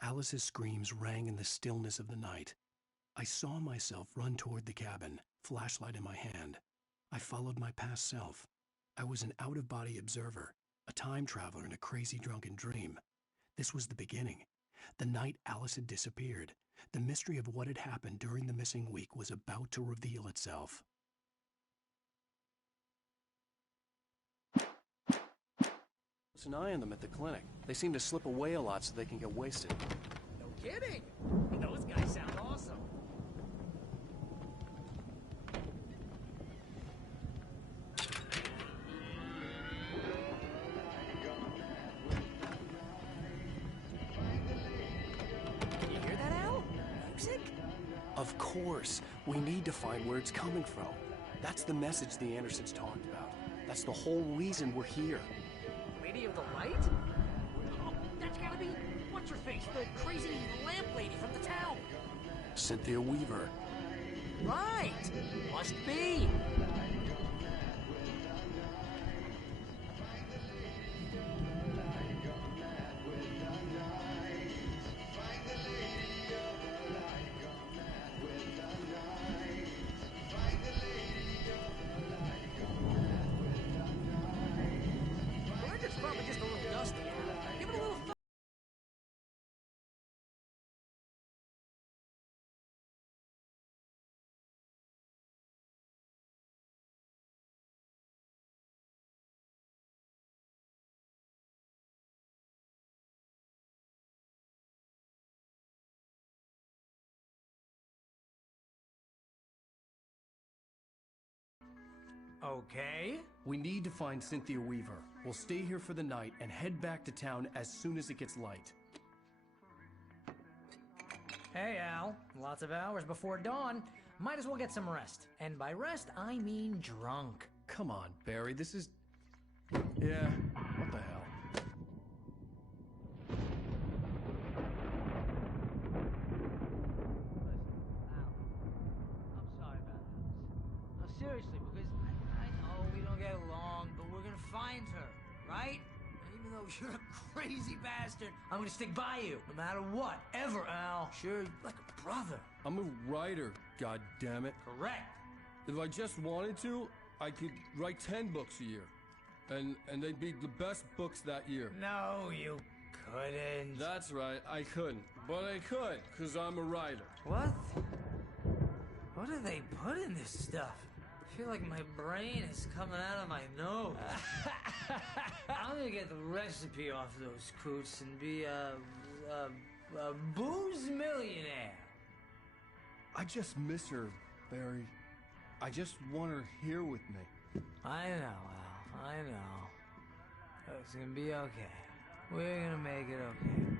Alice's screams rang in the stillness of the night. I saw myself run toward the cabin, flashlight in my hand. I followed my past self. I was an out-of-body observer, a time traveler in a crazy drunken dream. This was the beginning. The night Alice had disappeared. The mystery of what had happened during the missing week was about to reveal itself. Keeps an eye on them at the clinic. They seem to slip away a lot so they can get wasted. No kidding. Those guys sound awesome. You hear that, Al? Music? Of course. We need to find where it's coming from. That's the message the Andersons talked about. That's the whole reason we're here. Lady of the Light? Oh, that's gotta be... What's-her-face? The crazy lamp lady from the town. Cynthia Weaver. Right! Must be! The record's probably just a little dusty. Give it a little... Okay. We need to find Cynthia Weaver. We'll stay here for the night and head back to town as soon as it gets light. Hey, Al. Lots of hours before dawn. Might as well get some rest. And by rest, I mean drunk. Come on, Barry, this is... Yeah, what the hell? I'm sorry about this. No, seriously, because I know we don't get along, but we're gonna find her, right? And even though you're a crazy bastard, I'm gonna stick by you, no matter what, ever, Al. Sure, like a brother. I'm a writer, goddammit. Correct. If I just wanted to, I could write 10 books a year. And they'd be the best books that year. No, you couldn't. That's right, I couldn't. But I could, because I'm a writer. What? What do they put in this stuff? I feel like my brain is coming out of my nose. I'm gonna get the recipe off those coots and be a booze millionaire. I just miss her, Barry. I just want her here with me. I know, Al. I know. It's gonna be okay. We're gonna make it okay.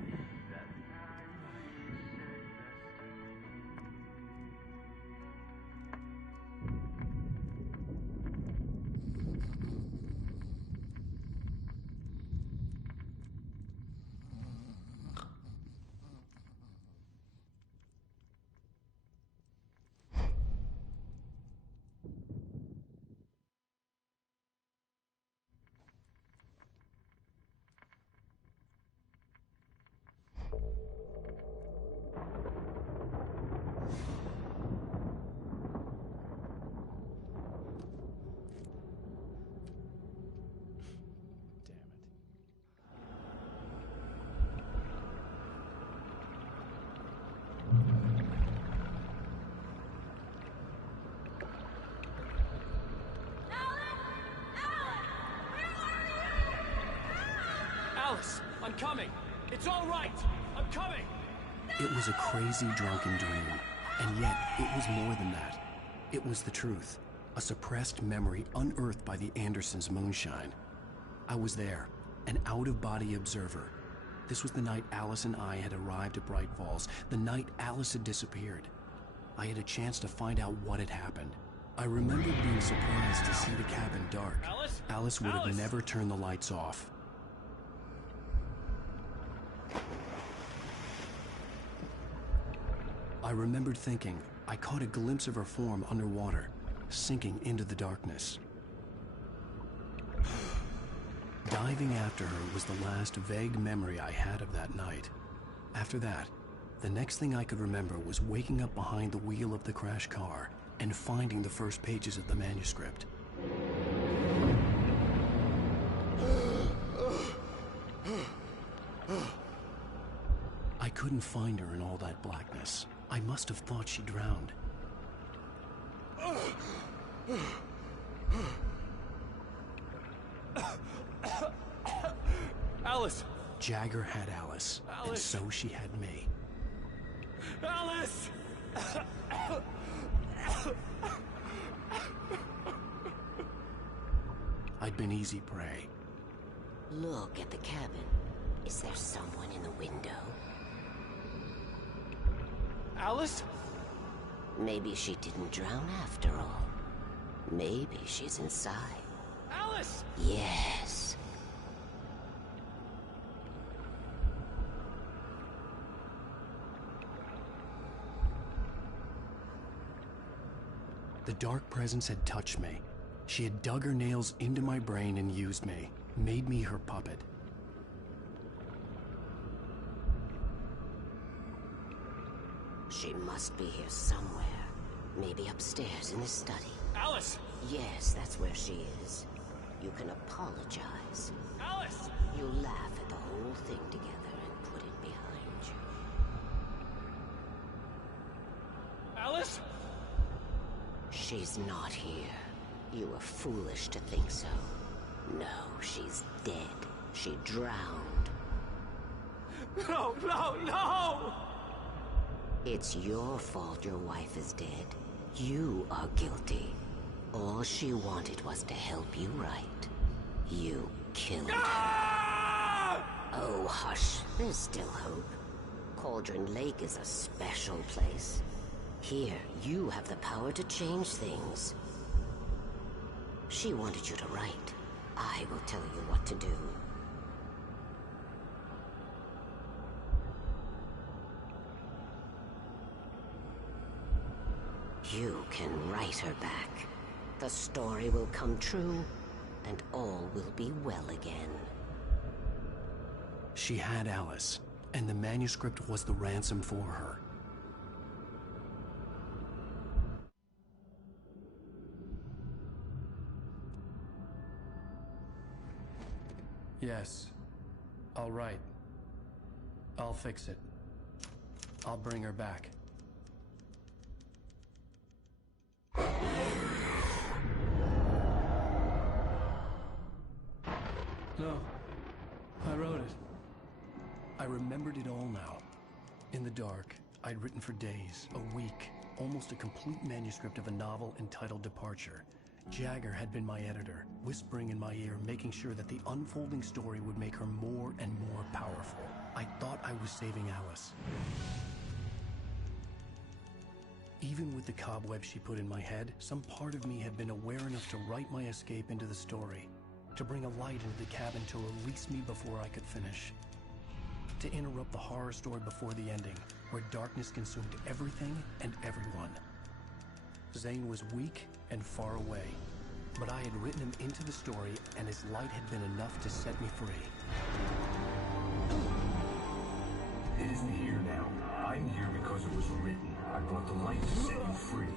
Alice, I'm coming. It's all right. I'm coming. It was a crazy, drunken dream, and yet it was more than that. It was the truth, a suppressed memory unearthed by the Andersons' moonshine. I was there, an out-of-body observer. This was the night Alice and I had arrived at Bright Falls, the night Alice had disappeared. I had a chance to find out what had happened. I remembered being surprised to see the cabin dark. Alice would have never turned the lights off. I remembered thinking I caught a glimpse of her form underwater, sinking into the darkness. Diving after her was the last vague memory I had of that night. After that, the next thing I could remember was waking up behind the wheel of the crashed car and finding the first pages of the manuscript. I couldn't find her in all that blackness. I must have thought she drowned. Alice! Jagger had Alice, and so she had me. Alice! I'd been easy prey. Look at the cabin. Is there someone in the window? Alice? Maybe she didn't drown after all. Maybe she's inside. Alice! Yes. The dark presence had touched me. She had dug her nails into my brain and used me, made me her puppet. She must be here somewhere. Maybe upstairs in the study. Alice! Yes, that's where she is. You can apologize. Alice! You laugh at the whole thing together and put it behind you. Alice? She's not here. You were foolish to think so. No, she's dead. She drowned. No, no, no! It's your fault your wife is dead. You are guilty. All she wanted was to help you right. You killed her. Oh, hush. There's still hope. Cauldron Lake is a special place. Here, you have the power to change things. She wanted you to write. I will tell you what to do. You can write her back. The story will come true, and all will be well again. She had Alice, and the manuscript was the ransom for her. Yes. All right. I'll fix it. I'll bring her back. No. I wrote it. I remembered it all now. In the dark, I'd written for days, a week, almost a complete manuscript of a novel entitled Departure. Jagger had been my editor, whispering in my ear, making sure that the unfolding story would make her more and more powerful. I thought I was saving Alice. Even with the cobweb she put in my head, some part of me had been aware enough to write my escape into the story, to bring a light into the cabin to release me before I could finish, to interrupt the horror story before the ending, where darkness consumed everything and everyone. Zane was weak and far away, but I had written him into the story, and his light had been enough to set me free. It isn't here now. I'm here because it was written. I brought the light to set you free.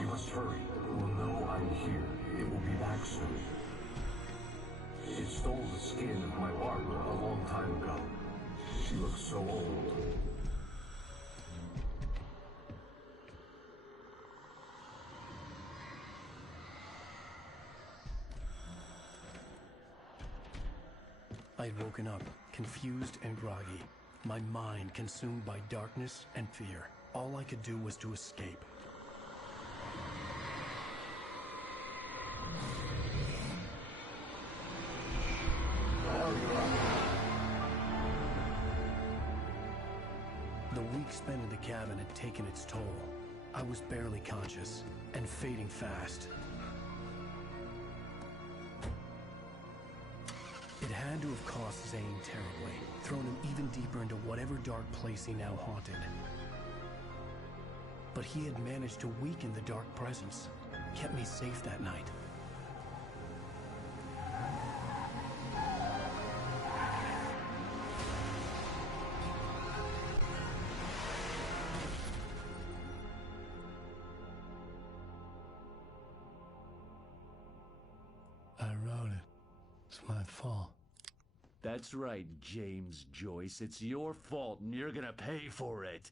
You must hurry. It will know I'm here. It will be back soon. It stole the skin of my Barbara a long time ago. She looks so old. I had woken up, confused and groggy, my mind consumed by darkness and fear. All I could do was to escape. The week spent in the cabin had taken its toll. I was barely conscious, and fading fast. It had to have cost Zane terribly, thrown him even deeper into whatever dark place he now haunted. But he had managed to weaken the dark presence, kept me safe that night. I wrote it. It's my fault. That's right, James Joyce. It's your fault, and you're gonna pay for it.